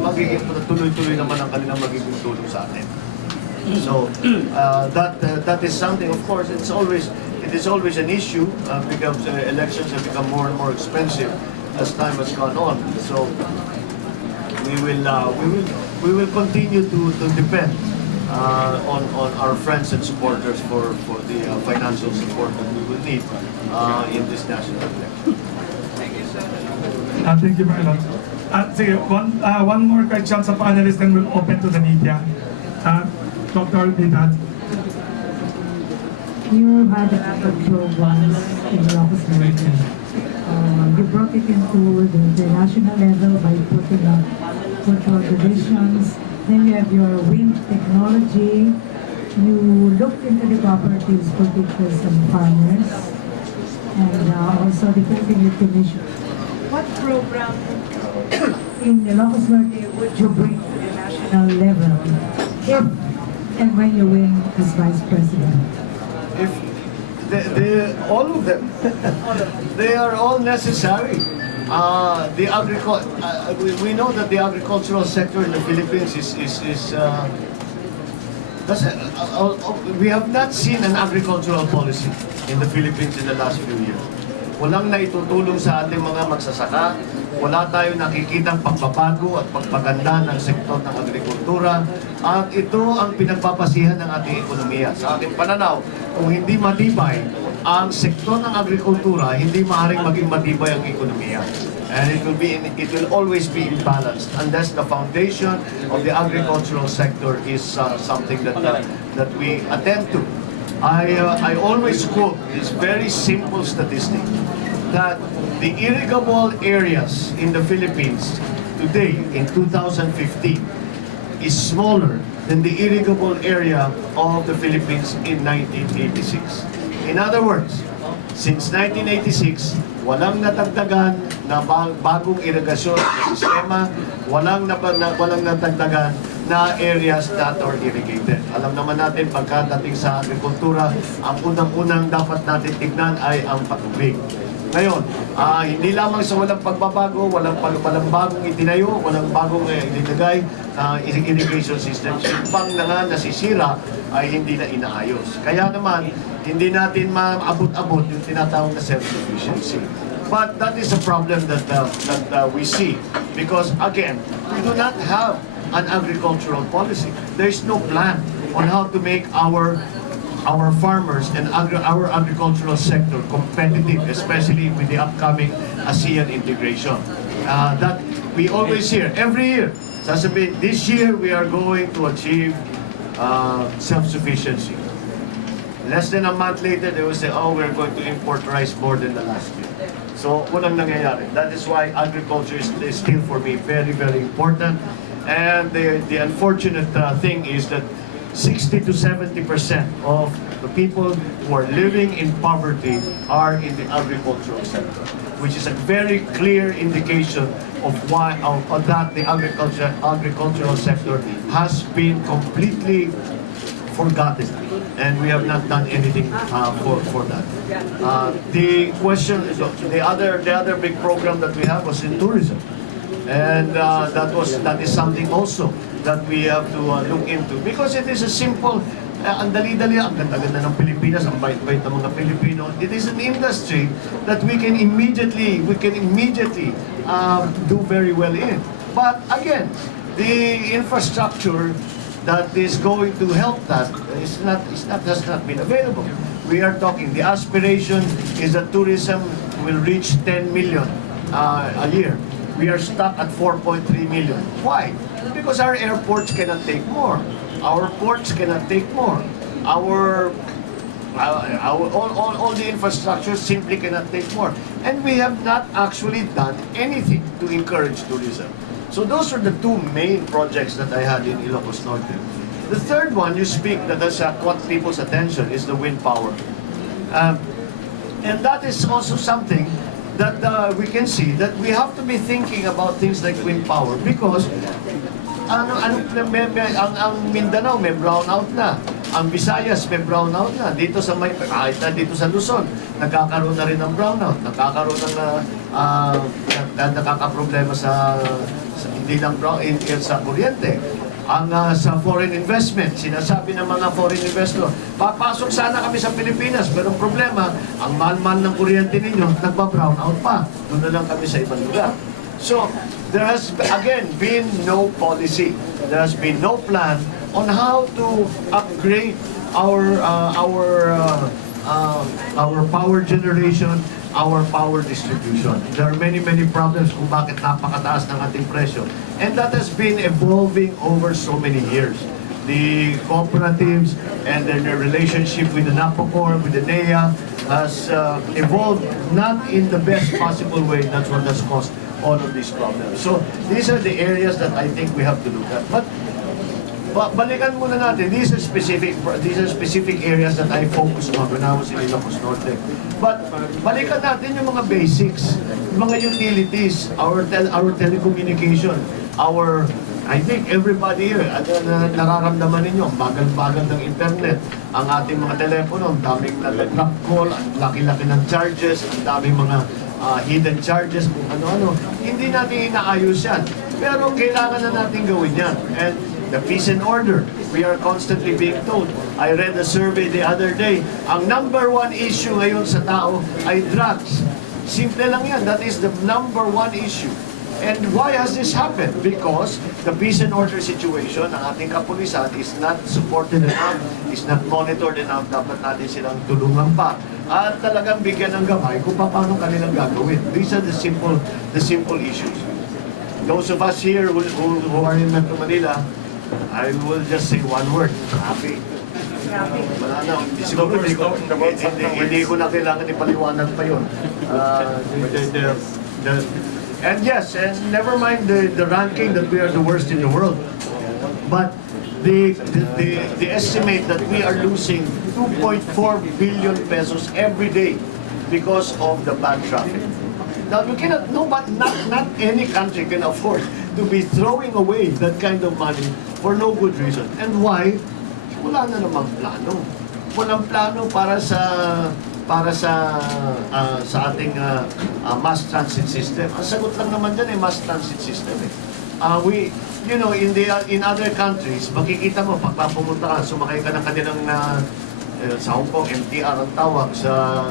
magiging tuloy-tuloy naman ang kanilang magiging tulong sa atin. So that is something. Of course, it is always an issue because elections have become more and more expensive as time has gone on. So we will continue to depend on our friends and supporters for the financial support that we will need in this national election. Thank you very much. Sige, one more question sa panelists, then we'll open to the media. Dr. Vidal. You had a lot of programs in Ilocos Norte. You brought it into the international level by putting up control divisions. Then you have your wind technology. You looked into the cooperatives for teachers and farmers. And also the Philippine Youth Commission. What program in Ilocos Norte would you bring to the national level if and when you win as Vice President? If all of them, they are all necessary. We know that the agricultural sector in the Philippines we have not seen an agricultural policy in the Philippines in the last few years. Walang naitutulong sa ating mga magsasaka, wala tayo nakikitang pagbabago at pagpaganda ng sektor ng agrikultura, at ito ang pinagpapasihan ng ating ekonomiya. Sa aking pananaw, kung hindi matibay ang sektor ng agrikultura, hindi maaaring maging matibay ang ekonomiya. And it will always be imbalanced unless the foundation of the agricultural sector is something that we attend to. I always quote this very simple statistic that the irrigable areas in the Philippines today in 2015 is smaller than the irrigable area of the Philippines in 1986. In other words, since 1986, walang natagdagan na bagong irigasyon na sistema, walang natagdagan na areas that are irrigated. Alam naman natin, pagkadating sa agrikultura, ang unang-unang dapat natin tignan ay ang patubig. Ngayon, hindi lamang sa walang pagbabago, walang bagong itinayo, walang bagong ilinagay na irrigation system. Yung pang nga nasisira ay hindi na inaayos. Kaya naman, hindi natin maabot-abot yung tinatawag na self-sufficiency. But that is a problem that we see because, again, we do not have an agricultural policy. There is no plan on how to make our farmers and our agricultural sector competitive, especially with the upcoming ASEAN integration. That we always hear every year. Sasabihin, this year we are going to achieve self-sufficiency. Less than a month later, they will say, oh, we're going to import rice more than the last year. So, walang nangyayari. That is why agriculture is still for me very, very important. And the unfortunate thing is that 60 to 70% of the people who are living in poverty are in the agricultural sector, which is a very clear indication of why that the agricultural sector has been completely forgotten, and we have not done anything for that. The other big program that we have was in tourism, and that is something also that we have to look into because it is a simple. Ang dali-dali, ang ganda-ganda ng Pilipinas, ang bait-bait ng mga Pilipino. It is an industry that we can immediately do very well in. But again, the infrastructure that is going to help that has not been available. We are talking, the aspiration is that tourism will reach 10 million a year. We are stuck at 4.3 million. Why? Because our airports cannot take more. Our ports cannot take more. Our all the infrastructure simply cannot take more. And we have not actually done anything to encourage tourism. So those are the two main projects that I had in Ilocos Norte. The third one you speak that has caught people's attention is the wind power. And that is also something that we can see that we have to be thinking about things like wind power because ang Mindanao may brownout na. Ang Visayas may brownout na. Dito sa kahit na dito sa Luzon, nagkakaroon na rin ng brownout. Nagkakaroon ng nakakaproblema sa hindi lang sa kuryente. Ang sa foreign investment, sinasabi ng mga foreign investor, papasok sana kami sa Pilipinas, pero ang problema, ang mahal-mahal ng kuryente ninyo, nagpa-brownout pa. Doon na lang kami sa ibang lugar. So, there has, again, been no policy. There has been no plan on how to upgrade our power generation, our power distribution. There are many problems kung bakit napakataas ng ating presyo. And that has been evolving over so many years. The cooperatives and their relationship with the NAPOCOR, with the NEA, has evolved not in the best possible way. That's what has caused all of these problems. So these are the areas that I think we have to look at. But balikan muna natin, these are specific areas that I focused on when I was in Ilocos Norte. But balikan natin yung mga basics, yung mga utilities, our telecommunication, I think everybody here, nararamdaman ninyo, bagal-bagal ng internet, ang ating mga telepono, ang daming nag-drop call, ang laki-laki ng charges, ang daming mga hidden charges, kung ano-ano. Hindi natin inaayos yan. Pero kailangan na natin gawin yan. And the peace and order, we are constantly being told. I read a survey the other day, ang number one issue ngayon sa tao ay drugs. Simple lang yan. That is the number one issue. And why has this happened? Because the peace and order situation ng ating kapulisan is not supported enough, is not monitored enough. Dapat natin silang tulungan pa. At talagang bigyan ng gamay kung paano kanilang gagawin. These are the simple issues. Those of us here who are in Metro Manila, I will just say one word, happy. Wala na, siguro hindi ko na kailangan ipaliwanag pa yun. And yes, and never mind the ranking that we are the worst in the world. But the estimate that we are losing 2.4 billion pesos every day because of the bad traffic. Now you cannot, no, but not any country can afford to be throwing away that kind of money for no good reason. And why? Wala na namang plano. Walang plano para sa ating mass transit system. Ang sagot lang naman dyan ay mass transit system. In other countries, makikita mo, pag pumunta ka, sumakay ka ng kanilang sa Hong Kong, MTR ang tawag, sa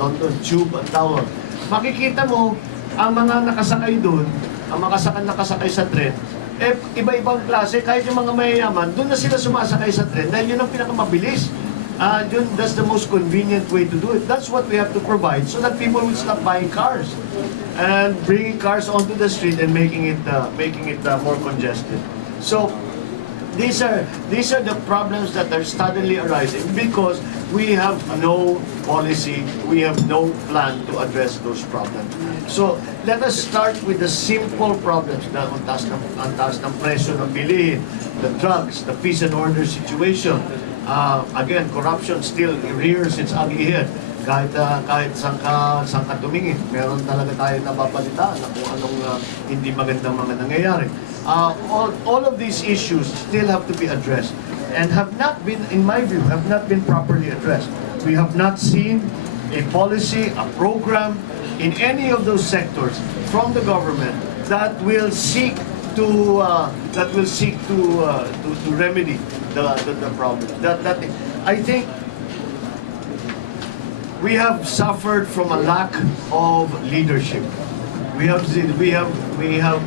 London Tube ang tawag. Makikita mo, ang mga nakasakay doon, ang mga nakasakay sa tren, iba-ibang klase, kahit yung mga mayayaman, doon na sila sumasakay sa tren dahil yun ang pinakamabilis. That's the most convenient way to do it. That's what we have to provide so that people will stop buying cars and bringing cars onto the street and making it more congested. So these are the problems that are suddenly arising because we have no policy, we have no plan to address those problems. So let us start with the simple problems na ang taas ng presyo ng bilihin, the drugs, the peace and order situation. Again, corruption still rears its ugly head. Kahit saan ka tumingin, meron talaga tayo nababalitaan na kung anong hindi magandang mga nangyayari. All of these issues still have to be addressed and have not been, in my view, have not been properly addressed. We have not seen a policy, a program in any of those sectors from the government that will seek to remedy the problem. I think we have suffered from a lack of leadership. We have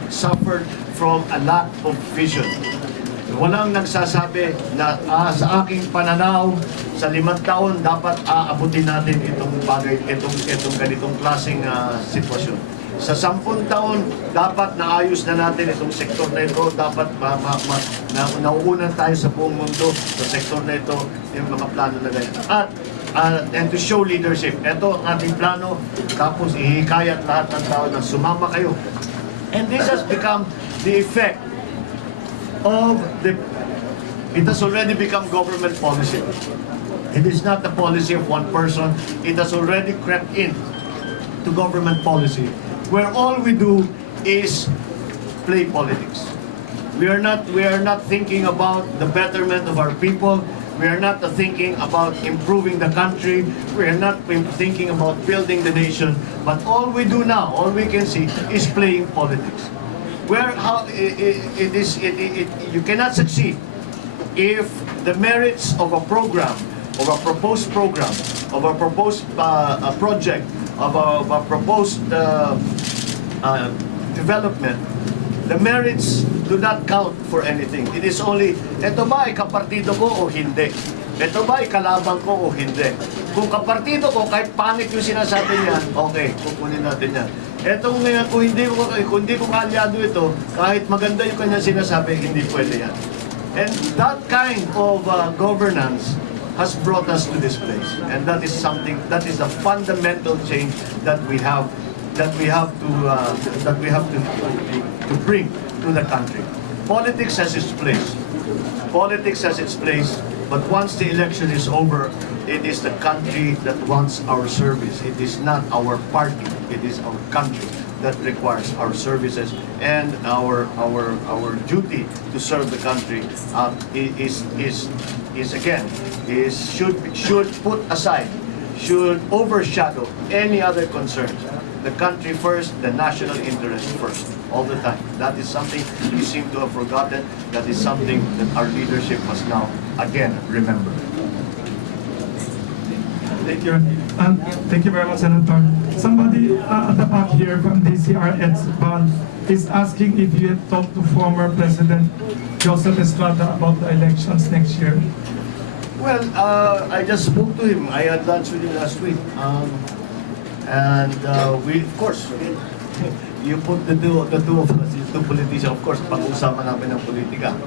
suffered from a lack of vision. Walang nagsasabi na sa aking pananaw, sa 5 taon, dapat aabutin natin itong bagay, itong ganitong klaseng sitwasyon. Sa 10 taon, dapat naayos na natin itong sektor na ito. Dapat nauunan tayo sa buong mundo sa sektor na ito, yung mga plano na ganyan. And to show leadership. Ito ang ating plano, tapos ihikayat lahat ng tao na sumama kayo. And this has become the effect of it has already become government policy. It is not the policy of one person. It has already crept in to government policy, where all we do is play politics. We are not thinking about the betterment of our people. We are not thinking about improving the country. We are not thinking about building the nation. But all we do now, all we can see, is playing politics. You cannot succeed if the merits of a program, of a proposed program, of a proposed project, of a proposed development, the merits do not count for anything. It is only, eto ba ay kapartido ko o hindi? Eto ba ay kalaban ko o hindi? Kung kapartido ko, kahit pangit yung sinasabi niya, okay, kukunin natin yan. Etong ngayon, kung hindi ko kalyado ito, kahit maganda yung kanyang sinasabi, hindi pwede yan. And that kind of governance has brought us to this place. And that is something, that is a fundamental change that we have to bring to the country. Politics has its place. Politics has its place, but once the election is over, it is the country that wants our service. It is not our party. It is our country that requires our services, and our duty to serve the country should put aside, should overshadow any other concerns. The country first, the national interest first, all the time. That is something we seem to have forgotten. That is something that our leadership must now, again, remember. Thank you. Thank you very much, Senator. Somebody at the back here from DCRS Band is asking if you had talked to former President Joseph Estrada about the elections next year. Well, I just spoke to him. I had lunch with him last week. And we, of course, you put the two of us, the two politicians, of course, pag-usapan namin ng politika.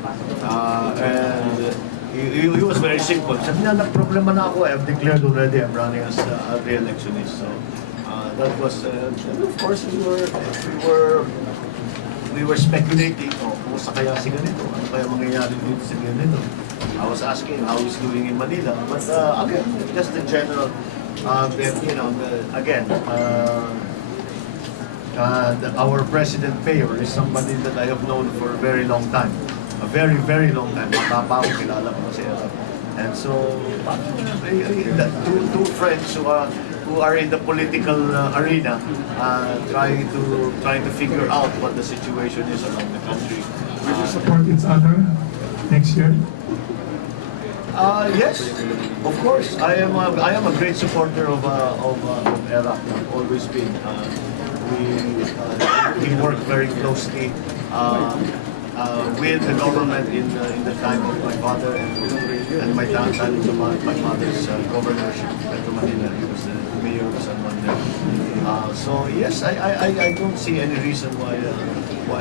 And he was very simple. Sabi niya, problema na ako. I have declared already I'm running as a re-electionist. So that was, of course, we were speculating, kung sa kaya si ganito, ano kaya mangyayari dito si ganito. I was asking how he's doing in Manila. But again, just the general, our President Mayor is somebody that I have known for a very long time. A very, very long time. Matapa ko, kilala ko na siya. And so, two friends who are in the political arena, trying to figure out what the situation is around the country. Will you support each other next year? Yes, of course. I am a great supporter of ERA. I've always been. We work very closely with the government in the time of my father and my time of my mother's governorship in Metro Manila. He was the mayor of San Juan there. So yes, I don't see any reason why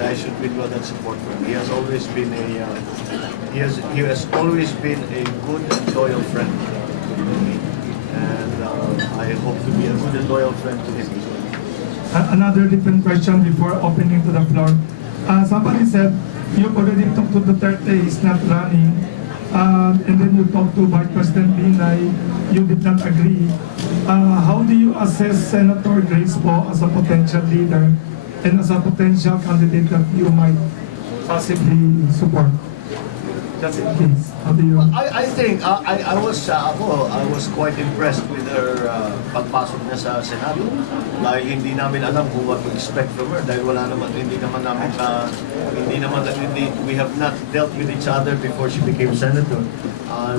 I should withdraw that support for him. He has always been a good and loyal friend to me, and I hope to be a good and loyal friend to him. Another different question before opening to the floor. Somebody said you already talked to Duterte, he's not running, and then you talked to Vice President Binay, you did not agree. How do you assess Senator Grace Poe as a potential leader and as a potential candidate that you might possibly support? Just in case. How do you? I think I was quite impressed with her pagpasok niya sa Senado. Dahil hindi namin alam kung what to expect from her. Dahil we have not dealt with each other before she became senator.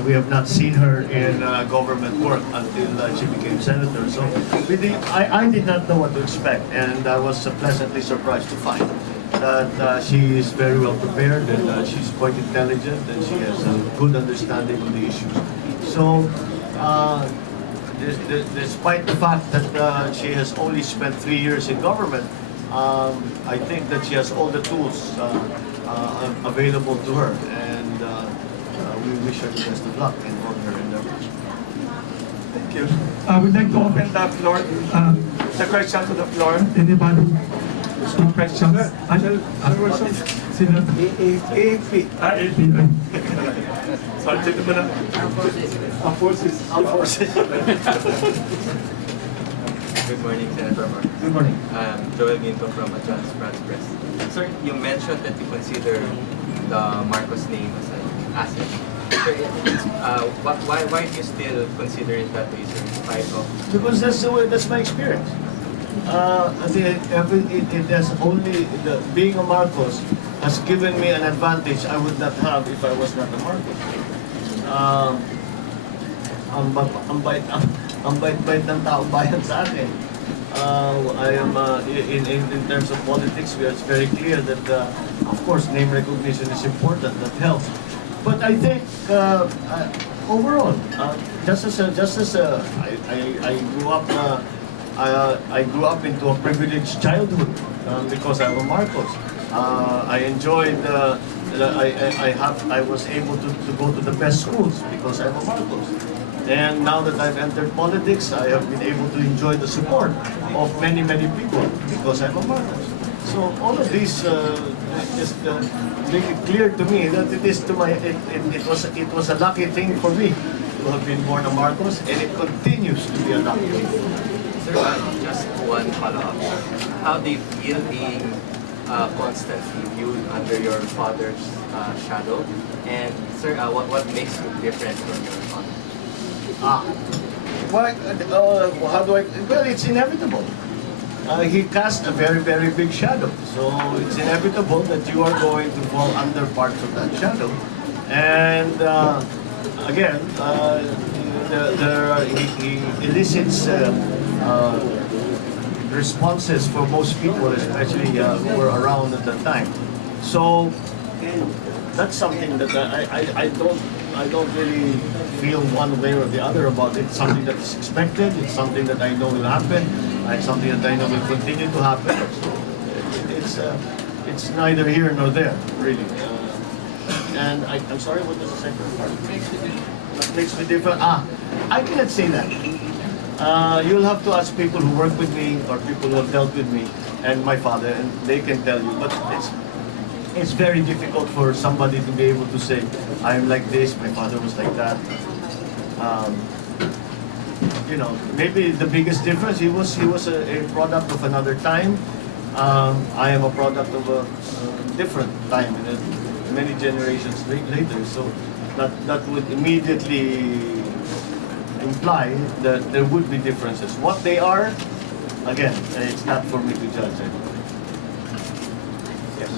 We have not seen her in government work until she became senator. So I did not know what to expect, and I was pleasantly surprised to find that she is very well prepared and she's quite intelligent and she has a good understanding of the issues. So, despite the fact that she has only spent 3 years in government, I think that she has all the tools available to her, and we wish her the best of luck in all her endeavors. Thank you. I would like to open the floor, the question to the floor. Anybody? Any questions? Sino? AAP. AAP. Sorry, dito mo na. Ang forces. Good morning, Senator Marcos. Good morning. Joel Ginto from Advance France Press. Sir, you mentioned that you consider the Marcos name as an asset. Sir, why do you still consider it that way, sir, in spite of... Because that's my experience. It has only being a Marcos has given me an advantage I would not have if I was not a Marcos. Ang bait-bait ng taong bayan sa akin. I am in terms of politics, it's very clear that of course name recognition is important. That helps. But I think overall, I grew up into a privileged childhood because I'm a Marcos. I enjoyed. I was able to go to the best schools because I'm a Marcos. And now that I've entered politics, I have been able to enjoy the support of many people because I'm a Marcos. So all of these just make it clear to me that it was a lucky thing for me to have been born a Marcos, and it continues to be a lucky thing. Sir, just one follow-up. How do you feel being constantly viewed under your father's shadow? And sir, what makes you different from your father? How do I? Well, it's inevitable. He cast a very big shadow, so it's inevitable that you are going to fall under parts of that shadow. And again, he elicits responses for most people, especially who were around at the time. So that's something that I don't really feel one way or the other about it. It's something that is expected. It's something that I know will happen. It's something that I know will continue to happen. So it's neither here nor there, really. And I'm sorry, what was the second part? What makes me different? I cannot say that. You'll have to ask people who work with me or people who have dealt with me and my father, and they can tell you. But it's very difficult for somebody to be able to say, I'm like this, my father was like that. You know, maybe the biggest difference, he was a product of another time. I am a product of a different time, and many generations later. So that would immediately imply that there would be differences. What they are, again, it's not for me to judge. Yes,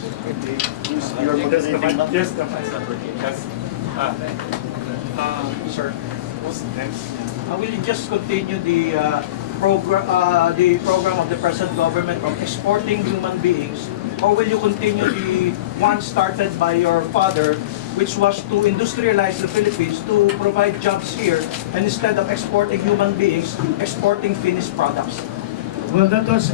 the Yes. Sir, what's next? Will you just continue the program of the present government of exporting human beings, or will you continue the one started by your father, which was to industrialize the Philippines, to provide jobs here, and instead of exporting human beings, exporting finished products? Well, that was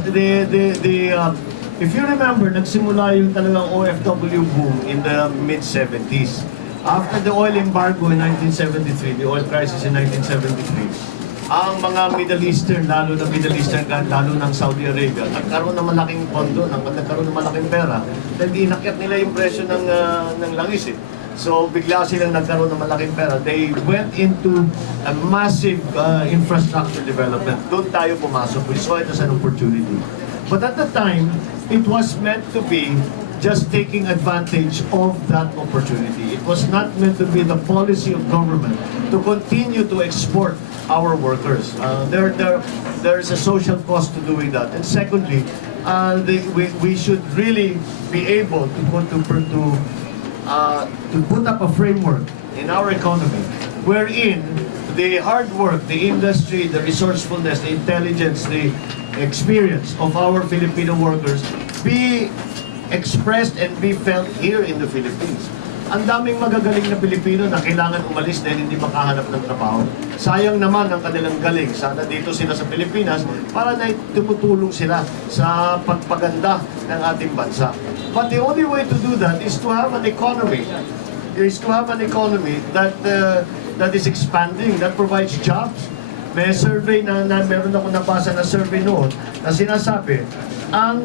if you remember, nagsimula yung talagang OFW boom in the mid-70s. After the oil embargo in 1973, the oil crisis in 1973, ang mga Middle Eastern, lalo ng Saudi Arabia, nagkaroon ng malaking pondo, nagkaroon ng malaking pera, dahil inakyat nila yung presyo ng langis eh. So bigla silang nagkaroon ng malaking pera. They went into a massive infrastructure development. Doon tayo pumasok. We saw it as an opportunity. But at the time, it was meant to be just taking advantage of that opportunity. It was not meant to be the policy of government to continue to export our workers. There is a social cost to doing that. And secondly, we should really be able to put up a framework in our economy wherein the hard work, the industry, the resourcefulness, the intelligence, the experience of our Filipino workers be expressed and be felt here in the Philippines. Ang daming magagaling na Pilipino na kailangan umalis dahil hindi makahanap ng trabaho. Sayang naman ang kanilang galing. Sana dito sila sa Pilipinas para na tumutulong sila sa pagpaganda ng ating bansa. But the only way to do that is to have an economy. That is expanding, that provides jobs. May survey na meron ako nabasa na survey noon na sinasabi ang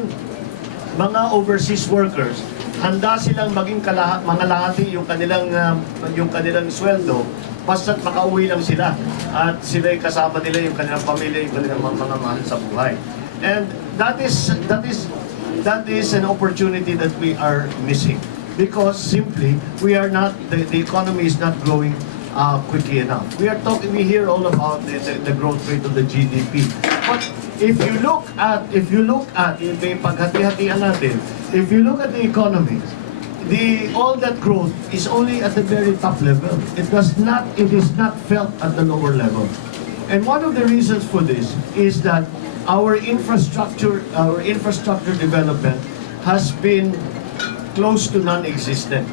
mga overseas workers handa silang maging mga lahati yung kanilang sweldo basta't makauwi lang sila at sila'y kasama nila yung kanilang pamilya, yung kanilang mga mahal sa buhay. And that is an opportunity that we are missing because simply we are not the economy is not growing quickly enough. We hear all about the growth rate of the GDP. But if you look at yung paghati-hatian natin, if you look at the economy, all that growth is only at the very top level. It is not felt at the lower level. And one of the reasons for this is that our infrastructure development has been close to non-existent.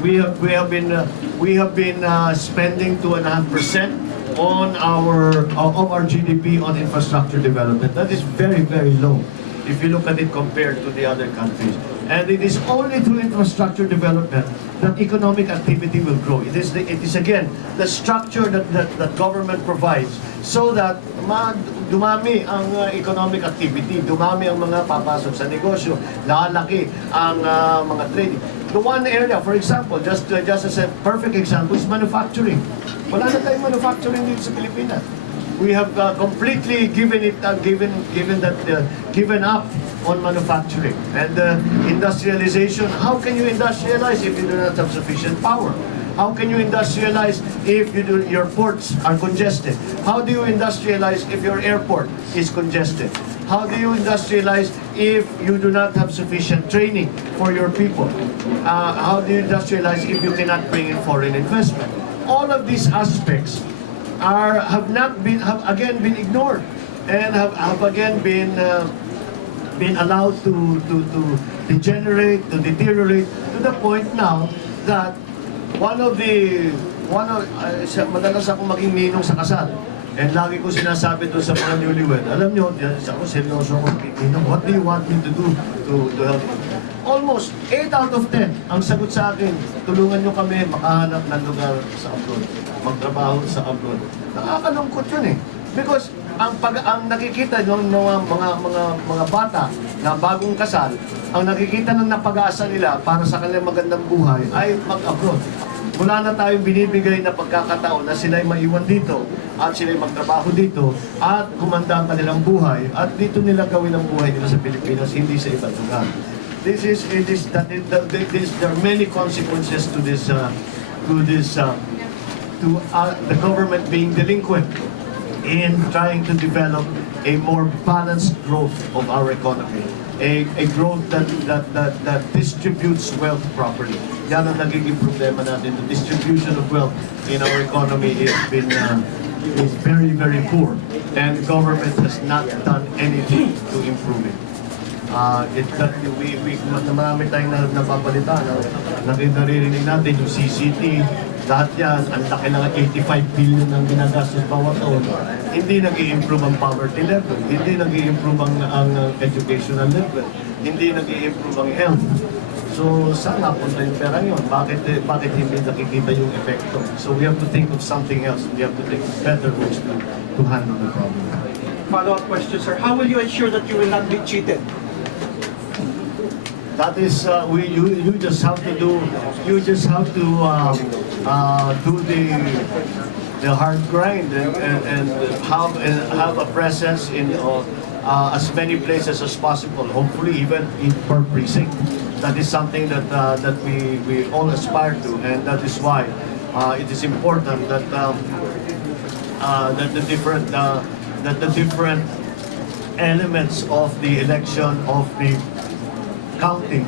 We have been spending 2.5% on our GDP on infrastructure development. That is very, very low if you look at it compared to the other countries. And it is only through infrastructure development that economic activity will grow. It is again the structure that government provides so that dumami ang economic activity, dumami ang mga papasok sa negosyo, lalaki ang mga trading. The one area, for example, just as a perfect example, is manufacturing. Wala na tayong manufacturing dito sa Pilipinas. We have completely given up on manufacturing and industrialization. How can you industrialize if you do not have sufficient power? How can you industrialize if your ports are congested? How do you industrialize if your airport is congested? How do you industrialize if you do not have sufficient training for your people? How do you industrialize if you cannot bring in foreign investment? All of these aspects have again been ignored and have again been allowed to degenerate, to deteriorate to the point now that madalas ako maging ninong sa kasal. And lagi ko sinasabi to sa mga newlywed, alam nyo, ako seryoso ako, ninong, what do you want me to do to help you? Almost 8 out of 10 ang sagot sa akin, tulungan nyo kami makahanap ng lugar sa abroad, magtrabaho sa abroad. Nakakalungkot yun eh. Because ang nakikita ng mga bata na bagong kasal, ang nakikita ng napag-asa nila para sa kanilang magandang buhay ay mag-abroad. Wala na tayong binibigay na pagkakataon na sila'y maiwan dito at sila'y magtrabaho dito at kumanda ang kanilang buhay at dito nila gawin ang buhay nila sa Pilipinas, hindi sa ibang lugar. There are many consequences to the government being delinquent in trying to develop a more balanced growth of our economy, a growth that distributes wealth properly. Yan ang nagiging problema natin. The distribution of wealth in our economy is very, very poor, and government has not done anything to improve it. Marami tayong napabalita, naririnig natin yung CCT, lahat yan, ang laki ng 85 billion ang ginagastos bawat taon. Hindi nag-i-improve ang poverty level, hindi nag-i-improve ang educational level, hindi nag-i-improve ang health. So, saan napunta yung pera yun? Bakit hindi nakikita yung epekto? So, we have to think of something else. We have to think of better ways to handle the problem. Follow-up question, sir. How will you ensure that you will not be cheated? That is, you just have to do the hard grind and have a presence in as many places as possible. Hopefully, even in per precinct. That is something that we all aspire to, and that is why it is important that the different elements of the election of the counting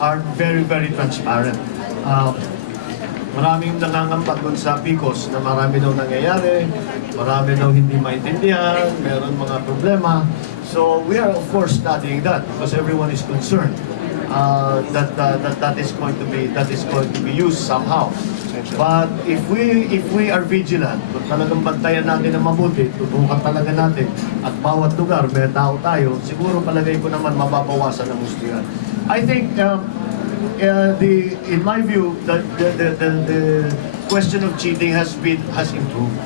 are very, very transparent. Maraming nangangamba dun sa PICOS na marami daw nangyayari, marami daw hindi maintindihan, meron mga problema. So we are of course studying that because everyone is concerned. that is going to be used somehow. But if we are vigilant, kung talagang bantayan natin ng mabuti, tutukan talaga natin, at bawat lugar may tao tayo, siguro palagay ko naman mababawasan ang gusto yan. I think in my view, the question of cheating has improved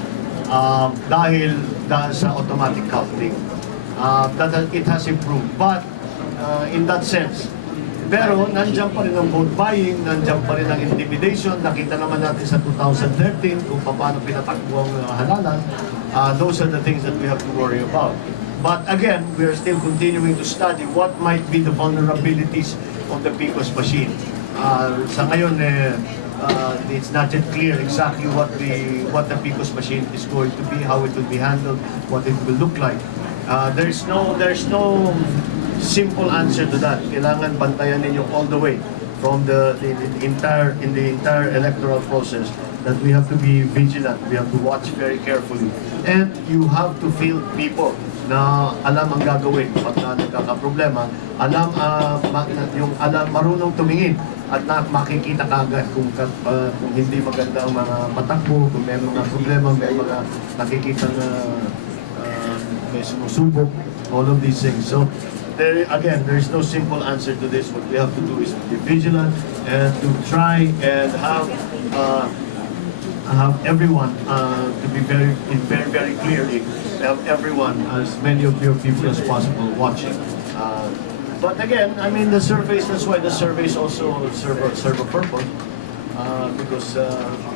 dahil sa automatic counting. It has improved, but in that sense. Pero nandiyan pa rin ang vote buying, nandiyan pa rin ang intimidation. Nakita naman natin sa 2013 kung paano pinatakbo ang halalan. Those are the things that we have to worry about. But again, we are still continuing to study what might be the vulnerabilities of the PCOS machine. Sa ngayon, it's not yet clear exactly what the PCOS machine is going to be, how it will be handled, what it will look like. There's no simple answer to that. Kailangan bantayan ninyo all the way from the entire electoral process, that we have to be vigilant, we have to watch very carefully, and you have to field people na alam ang gagawin pag nagkakaproblema, marunong tumingin at makikita kagad kung hindi maganda ang mga patakbo, kung may mga problema, may mga nakikita na may sumusubok, all of these things. So there's no simple answer to this. What we have to do is to be vigilant and to try and have everyone to be very clearly, have everyone, as many of your people as possible, watching. But again, I mean, the surveys, that's why the surveys also serve a purpose. Because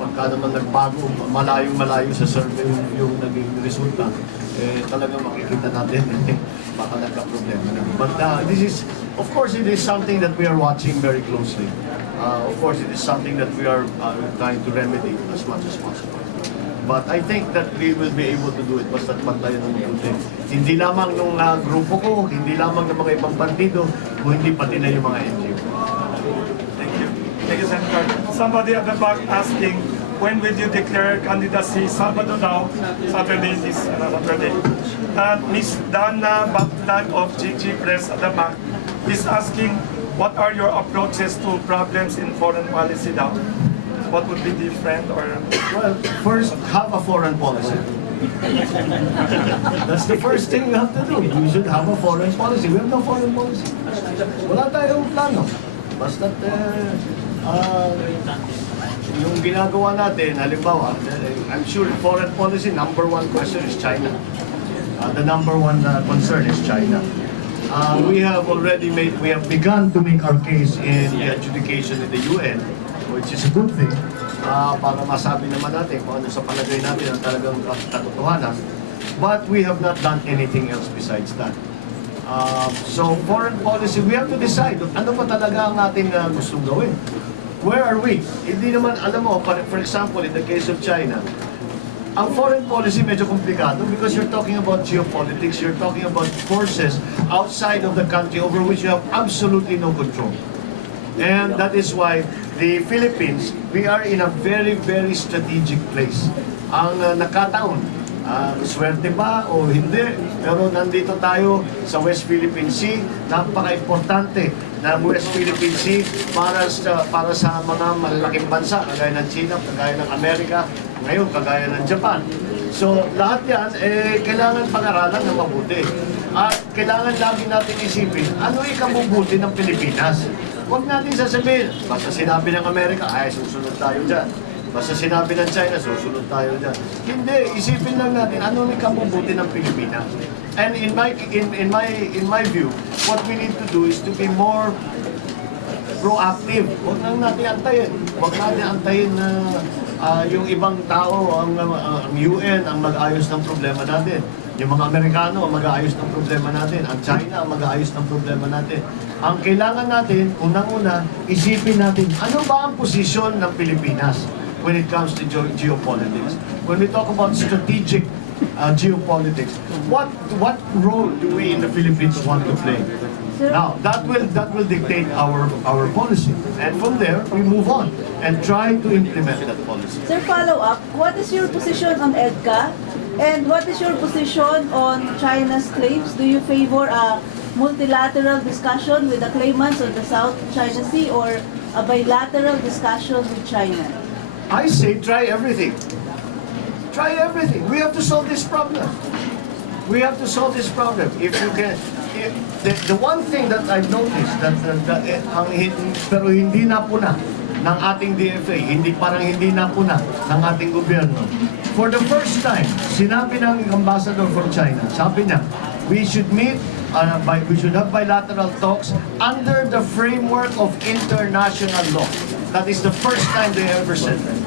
pagka naman nagbago, malayong-malayo sa survey yung naging resulta, talagang makikita natin baka nagka-problema na. But this is, of course, it is something that we are watching very closely. Of course, it is something that we are trying to remedy as much as possible. But I think that we will be able to do it basta't bantayan ng mabuti. Hindi lamang ng grupo ko, hindi lamang ng mga ibang partido, kung hindi pati na yung mga NGO. Thank you. Thank you, Senator. Somebody at the back asking, when will you declare candidacy? Sabado daw, Saturday, this Saturday. Ms. Dana Baklan of GG Press at the back is asking, what are your approaches to problems in foreign policy daw? What would be different or... Well, first, have a foreign policy. That's the first thing you have to do. You should have a foreign policy. We have no foreign policy. Wala tayong plano. Basta't yung ginagawa natin, halimbawa, I'm sure foreign policy, number one question is China. The number one concern is China. We have begun to make our case in the adjudication in the UN, which is a good thing, para masabi naman natin kung ano sa palagay natin ang talagang katotohanan. But we have not done anything else besides that. So foreign policy, we have to decide, ano ba talaga ang ating gustong gawin? Where are we? Hindi naman, alam mo, for example, in the case of China, ang foreign policy medyo komplikado because you're talking about geopolitics, you're talking about forces outside of the country over which you have absolutely no control. And that is why the Philippines, we are in a very, very strategic place. Ang nakataon, swerte ba o hindi, pero nandito tayo sa West Philippine Sea, napaka-importante na West Philippine Sea para sa mga malalaking bansa, kagaya ng China, kagaya ng Amerika, ngayon kagaya ng Japan. So lahat yan, kailangan pag-aralan na mabuti. At kailangan lagi natin isipin, ano ikabubuti ng Pilipinas? Huwag natin sasabihin, basta sinabi ng Amerika, ay susunod tayo dyan. Basta sinabi ng China, susunod tayo dyan. Hindi, isipin lang natin, ano ikabubuti ng Pilipinas? And in my view, what we need to do is to be more proactive. Huwag lang natin antayin. Huwag natin antayin na yung ibang tao, ang UN, ang mag-ayos ng problema natin. Yung mga Amerikano ang mag-aayos ng problema natin. Ang China ang mag-aayos ng problema natin. Ang kailangan natin, unang-una, isipin natin, ano ba ang posisyon ng Pilipinas when it comes to geopolitics? When we talk about strategic geopolitics, what role do we in the Philippines want to play? Now, that will dictate our policy. And from there, we move on and try to implement that policy. Sir, follow up, what is your position on EDCA? And what is your position on China's claims? Do you favor a multilateral discussion with the claimants of the South China Sea or a bilateral discussion with China? I say try everything. Try everything. We have to solve this problem. We have to solve this problem. If you can, the one thing that I've noticed pero hindi na puna ng ating DFA, parang hindi na puna ng ating gobyerno. For the first time, sinabi ng ambassador from China, sabi niya, we should meet, we should have bilateral talks under the framework of international law. That is the first time they ever said that.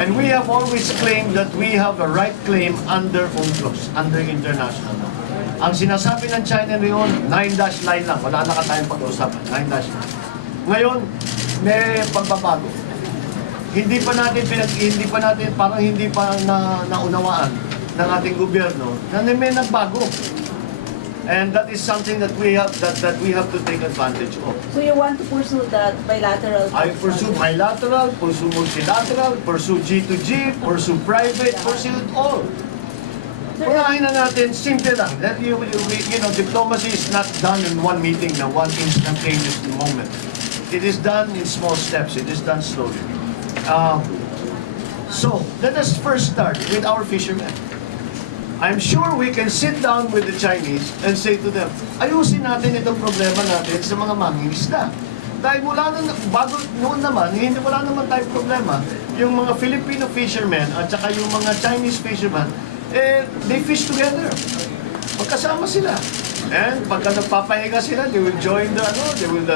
And we have always claimed that we have a right claim under UNCLOS, under international law. Ang sinasabi ng China ngayon, 9-dash line lang, wala na ka tayong pag-uusapan, 9-dash line. Ngayon, may pagbabago. Hindi pa natin, parang hindi pa naunawaan ng ating gobyerno na may nagbago. And that is something that we have to take advantage of. So you want to pursue that bilateral? I pursue bilateral, pursue multilateral, pursue G2G, pursue private, pursue it all. Unahin na natin, simple lang. That diplomacy is not done in one meeting, na one instantaneous moment. It is done in small steps. It is done slowly. So let us first start with our fishermen. I'm sure we can sit down with the Chinese and say to them, ayusin natin itong problema natin sa mga mangingisda. Dahil bago noon naman, wala naman tayong problema. Yung mga Filipino fishermen at saka yung mga Chinese fishermen, they fish together. Magkasama sila. And pagka nagpapahinga sila, they will join they will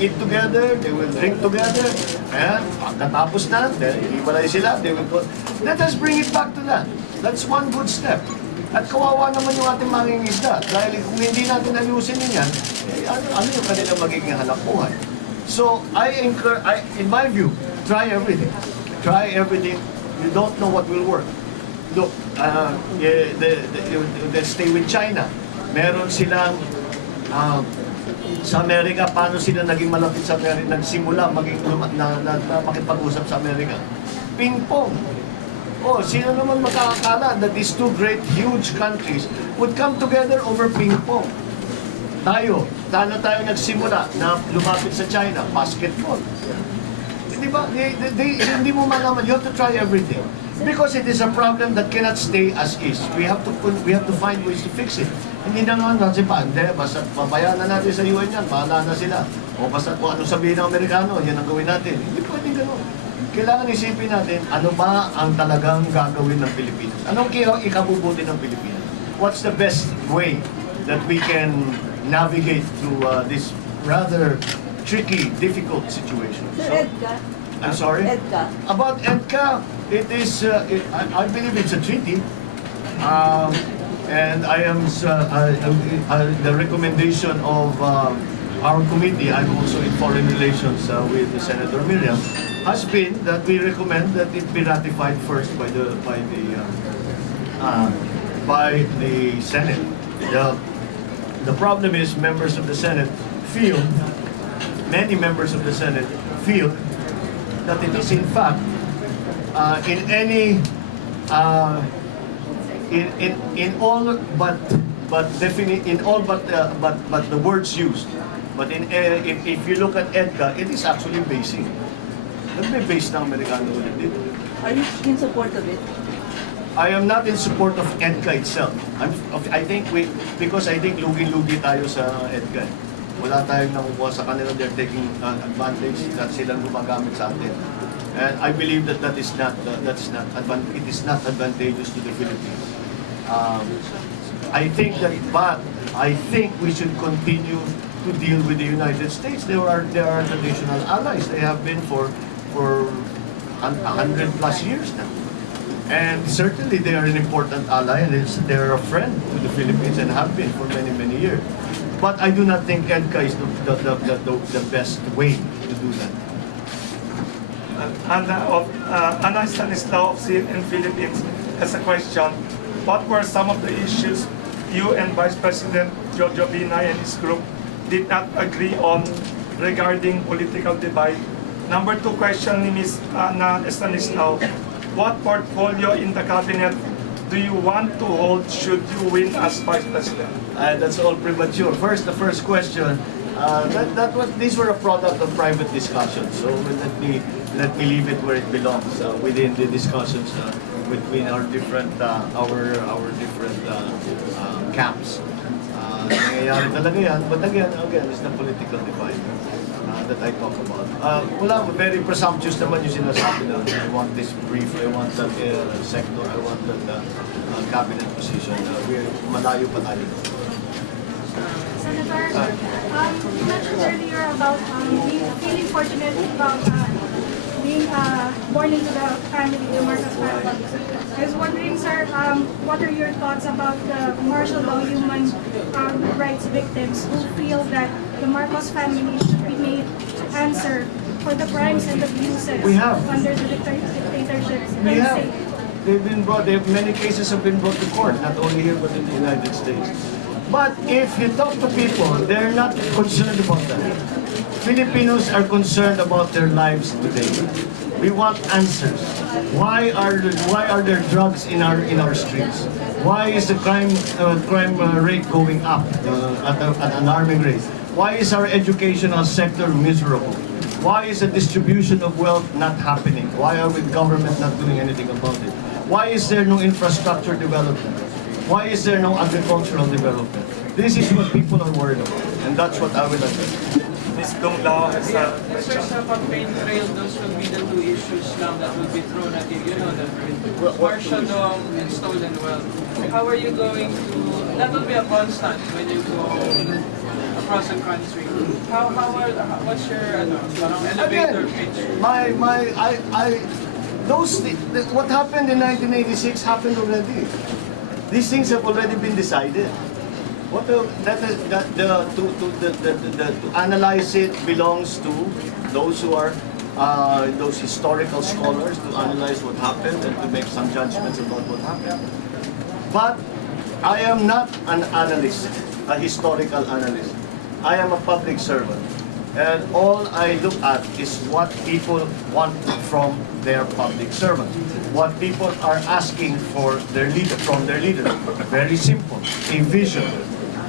eat together, they will drink together. And pagkatapos na, iwalay sila, they will go. Let us bring it back to that. That's one good step. At kawawa naman yung ating mangingisda. Dahil kung hindi natin ayusin yan, ano yung kanilang magiging hanap buhay? So, in my view, try everything. Try everything. You don't know what will work. Look, let's stay with China. Meron silang, sa Amerika, paano sila naging malapit sa Amerika, nagsimula makipag-usap sa Amerika? Ping-pong. Sino naman makakakala that these two great, huge countries would come together over ping-pong? Tayo nagsimula na lumapit sa China, basketball. Di ba? Hindi mo malaman. You have to try everything. Because it is a problem that cannot stay as is. We have to find ways to fix it. Hindi na naman natin basta pabayaan na natin sa UN yan, bahala na sila. O basta kung ano sabihin ng Amerikano, yan ang gawin natin. Hindi pwedeng gano'n. Kailangan isipin natin, ano ba ang talagang gagawin ng Pilipinas? Anong ikabubuti ng Pilipinas? What's the best way that we can navigate through this rather tricky, difficult situation? Sir EDCA? I'm sorry? EDCA. About EDCA, it is, I believe it's a treaty. And I am, the recommendation of our committee, I'm also in foreign relations with Senator Miriam, has been that we recommend that it be ratified first by the Senate. The problem is members of the Senate feel, many members of the Senate feel that it is in fact in all but the words used. But if you look at EDCA, it is actually basing. Nagbe-base ng Amerikano ulit dito. Are you in support of it? I am not in support of EDCA itself. I think because I think lugi-lugi tayo sa EDCA. Wala tayong nakukuha sa kanila. They're taking advantage that silang gumagamit sa atin. And I believe that it is not advantageous to the Philippines. I think we should continue to deal with the United States. They are traditional allies. They have been for 100+ years now. And certainly they are an important ally, and they are a friend to the Philippines and have been for many, many years. But I do not think EDCA is the best way to do that. Ana Stanislao in Philippines has a question. What were some of the issues you and Vice President Jojo Binay and his group did not agree on regarding political divide? Number 2 question ni Ms. Ana Stanislao. What portfolio in the cabinet do you want to hold should you win as Vice President? That's all premature. First, the first question. These were a product of private discussions. So let me leave it where it belongs within the discussions between our different camps. Nangyayari talaga yan. But again, it's the political divide that I talk about. Wala, very presumptuous naman yung sinasabi na I want this brief, I want that sector, I want that cabinet position. Malayo pa tayo. Senator, you mentioned earlier about feeling fortunate about being born into the family, the Marcos family. I was wondering, sir, what are your thoughts about the martial law human rights victims who feel that the Marcos family should be made to answer for the crimes and abuses under the dictatorship? We have. They've been brought. Many cases have been brought to court, not only here but in the United States. But if you talk to people, they're not concerned about that. Filipinos are concerned about their lives today. We want answers. Why are there drugs in our streets? Why is the crime rate going up at an alarming rate? Why is our educational sector miserable? Why is the distribution of wealth not happening? Why are we government not doing anything about it? Why is there no infrastructure development? Why is there no agricultural development? This is what people are worried about, and that's what I will address. Ms. Dong Lao has a Sir, sa campaign trail, those will be the two issues lang that will be thrown at you. You know, the martial law and stolen wealth. How are you going to, that will be a constant when you go across the country. What's your elevator pitch? What happened in 1986 happened already. These things have already been decided. To analyze it belongs to those who are those historical scholars to analyze what happened and to make some judgments about what happened. But I am not an analyst, a historical analyst. I am a public servant. And all I look at is what people want from their public servant. What people are asking for from their leader. Very simple. A vision,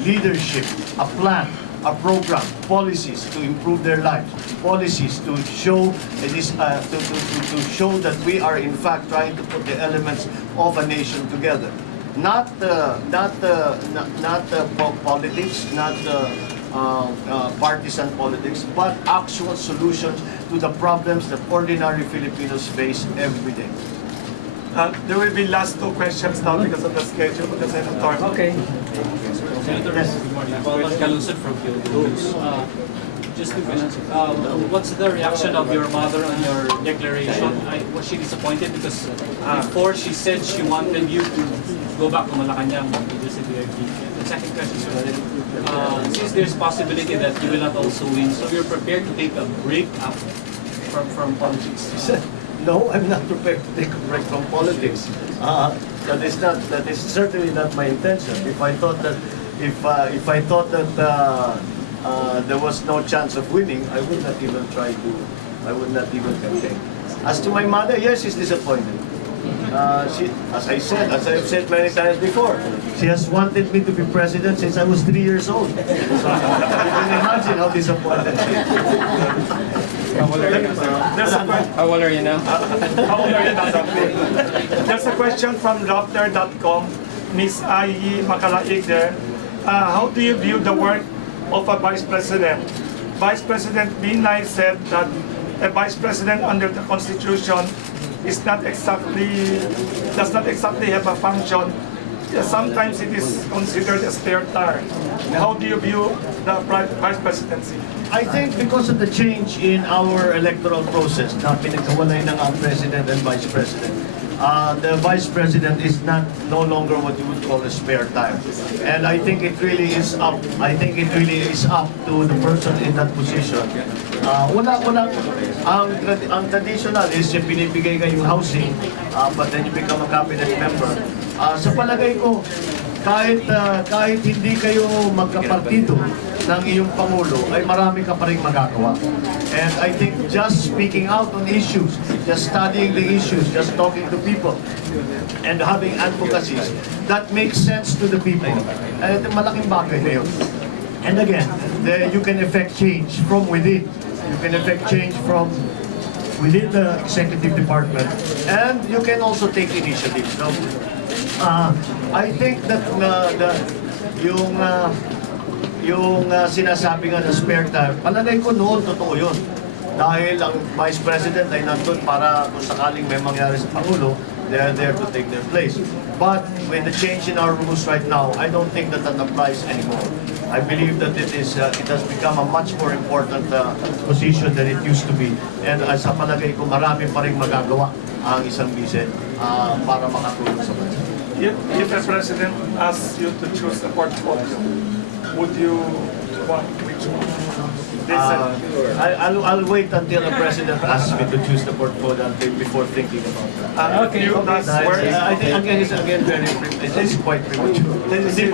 leadership, a plan, a program, policies to improve their lives, policies to show to show that we are in fact trying to put the elements of a nation together. Not politics, not partisan politics, but actual solutions to the problems that ordinary Filipinos face every day. There will be last two questions now because of the schedule of the Senator. Okay. Senator, good morning. Bongbong Marcos from Philippines. Just two questions. What's the reaction of your mother on your declaration? Was she disappointed because before she said she wanted you to go back to Malacanang to visit the DRT? The second question is, since there's possibility that you will not also win, so you're prepared to take a break up from politics? No, I'm not prepared to take a break from politics. That is certainly not my intention. If I thought that there was no chance of winning, I would not even campaign. As to my mother, yes, she's disappointed. As I've said many times before, she has wanted me to be president since I was 3 years old. So you can imagine how disappointed she is. How old are you now? How old are you now? How old are you now, Dr. There's a question from Raptor.com, Ms. Ayi Makalaig there. How do you view the work of a vice president? Vice President Binay said that a vice president under the Constitution does not exactly have a function. Sometimes it is considered a spare tire. How do you view the vice presidency? I think because of the change in our electoral process, na pinagkawalay ng ang president and vice president, the vice president is no longer what you would call a spare tire. And I think it really is up. I think it really is up to the person in that position. Ang traditional is yung binibigay ka yung housing, but then you become a cabinet member. Sa palagay ko, kahit hindi kayo magkapartido ng iyong Pangulo, ay marami ka pa rin magagawa. And I think just speaking out on issues, just studying the issues, just talking to people, and having advocacies, that makes sense to the people. Malaking bagay na yun. And again, you can effect change from within. You can effect change from within the executive department, and you can also take initiative. So, I think that yung sinasabi nga na spare time, palagay ko noon totoo yun. Dahil ang Vice President ay nandun para kung sakaling may mangyari sa Pangulo, they are there to take their place. But with the change in our rules right now, I don't think that applies anymore. I believe that it has become a much more important position than it used to be. And sa palagay ko, marami pa rin magagawa ang isang vice para makatulong sa bansa. If the President asks you to choose a portfolio, would you want which one? I'll wait until the President asks me to choose the portfolio before thinking about that. Okay, I think again it's quite premature. Hindi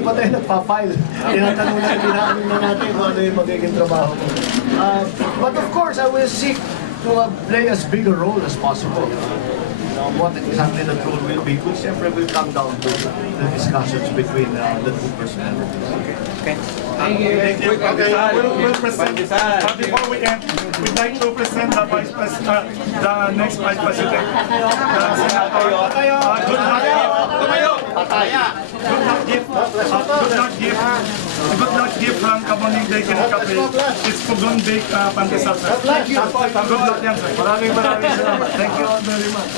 pa tayo nagpa-file. Tinatanong na natin kung ano yung magiging trabaho mo. But of course, I will seek to play as big a role as possible. What exactly that role will be, which will come down to the discussions between the two personalities. Okay. Thank you. We'll present. Before we end, we'd like to present the Vice President, the next Vice President, the Senator. Good luck gift from Kamuning Bakery Café. It's Pugon Bake Pandesal, sir. Good luck yan, sir. Maraming salamat. Thank you all very much.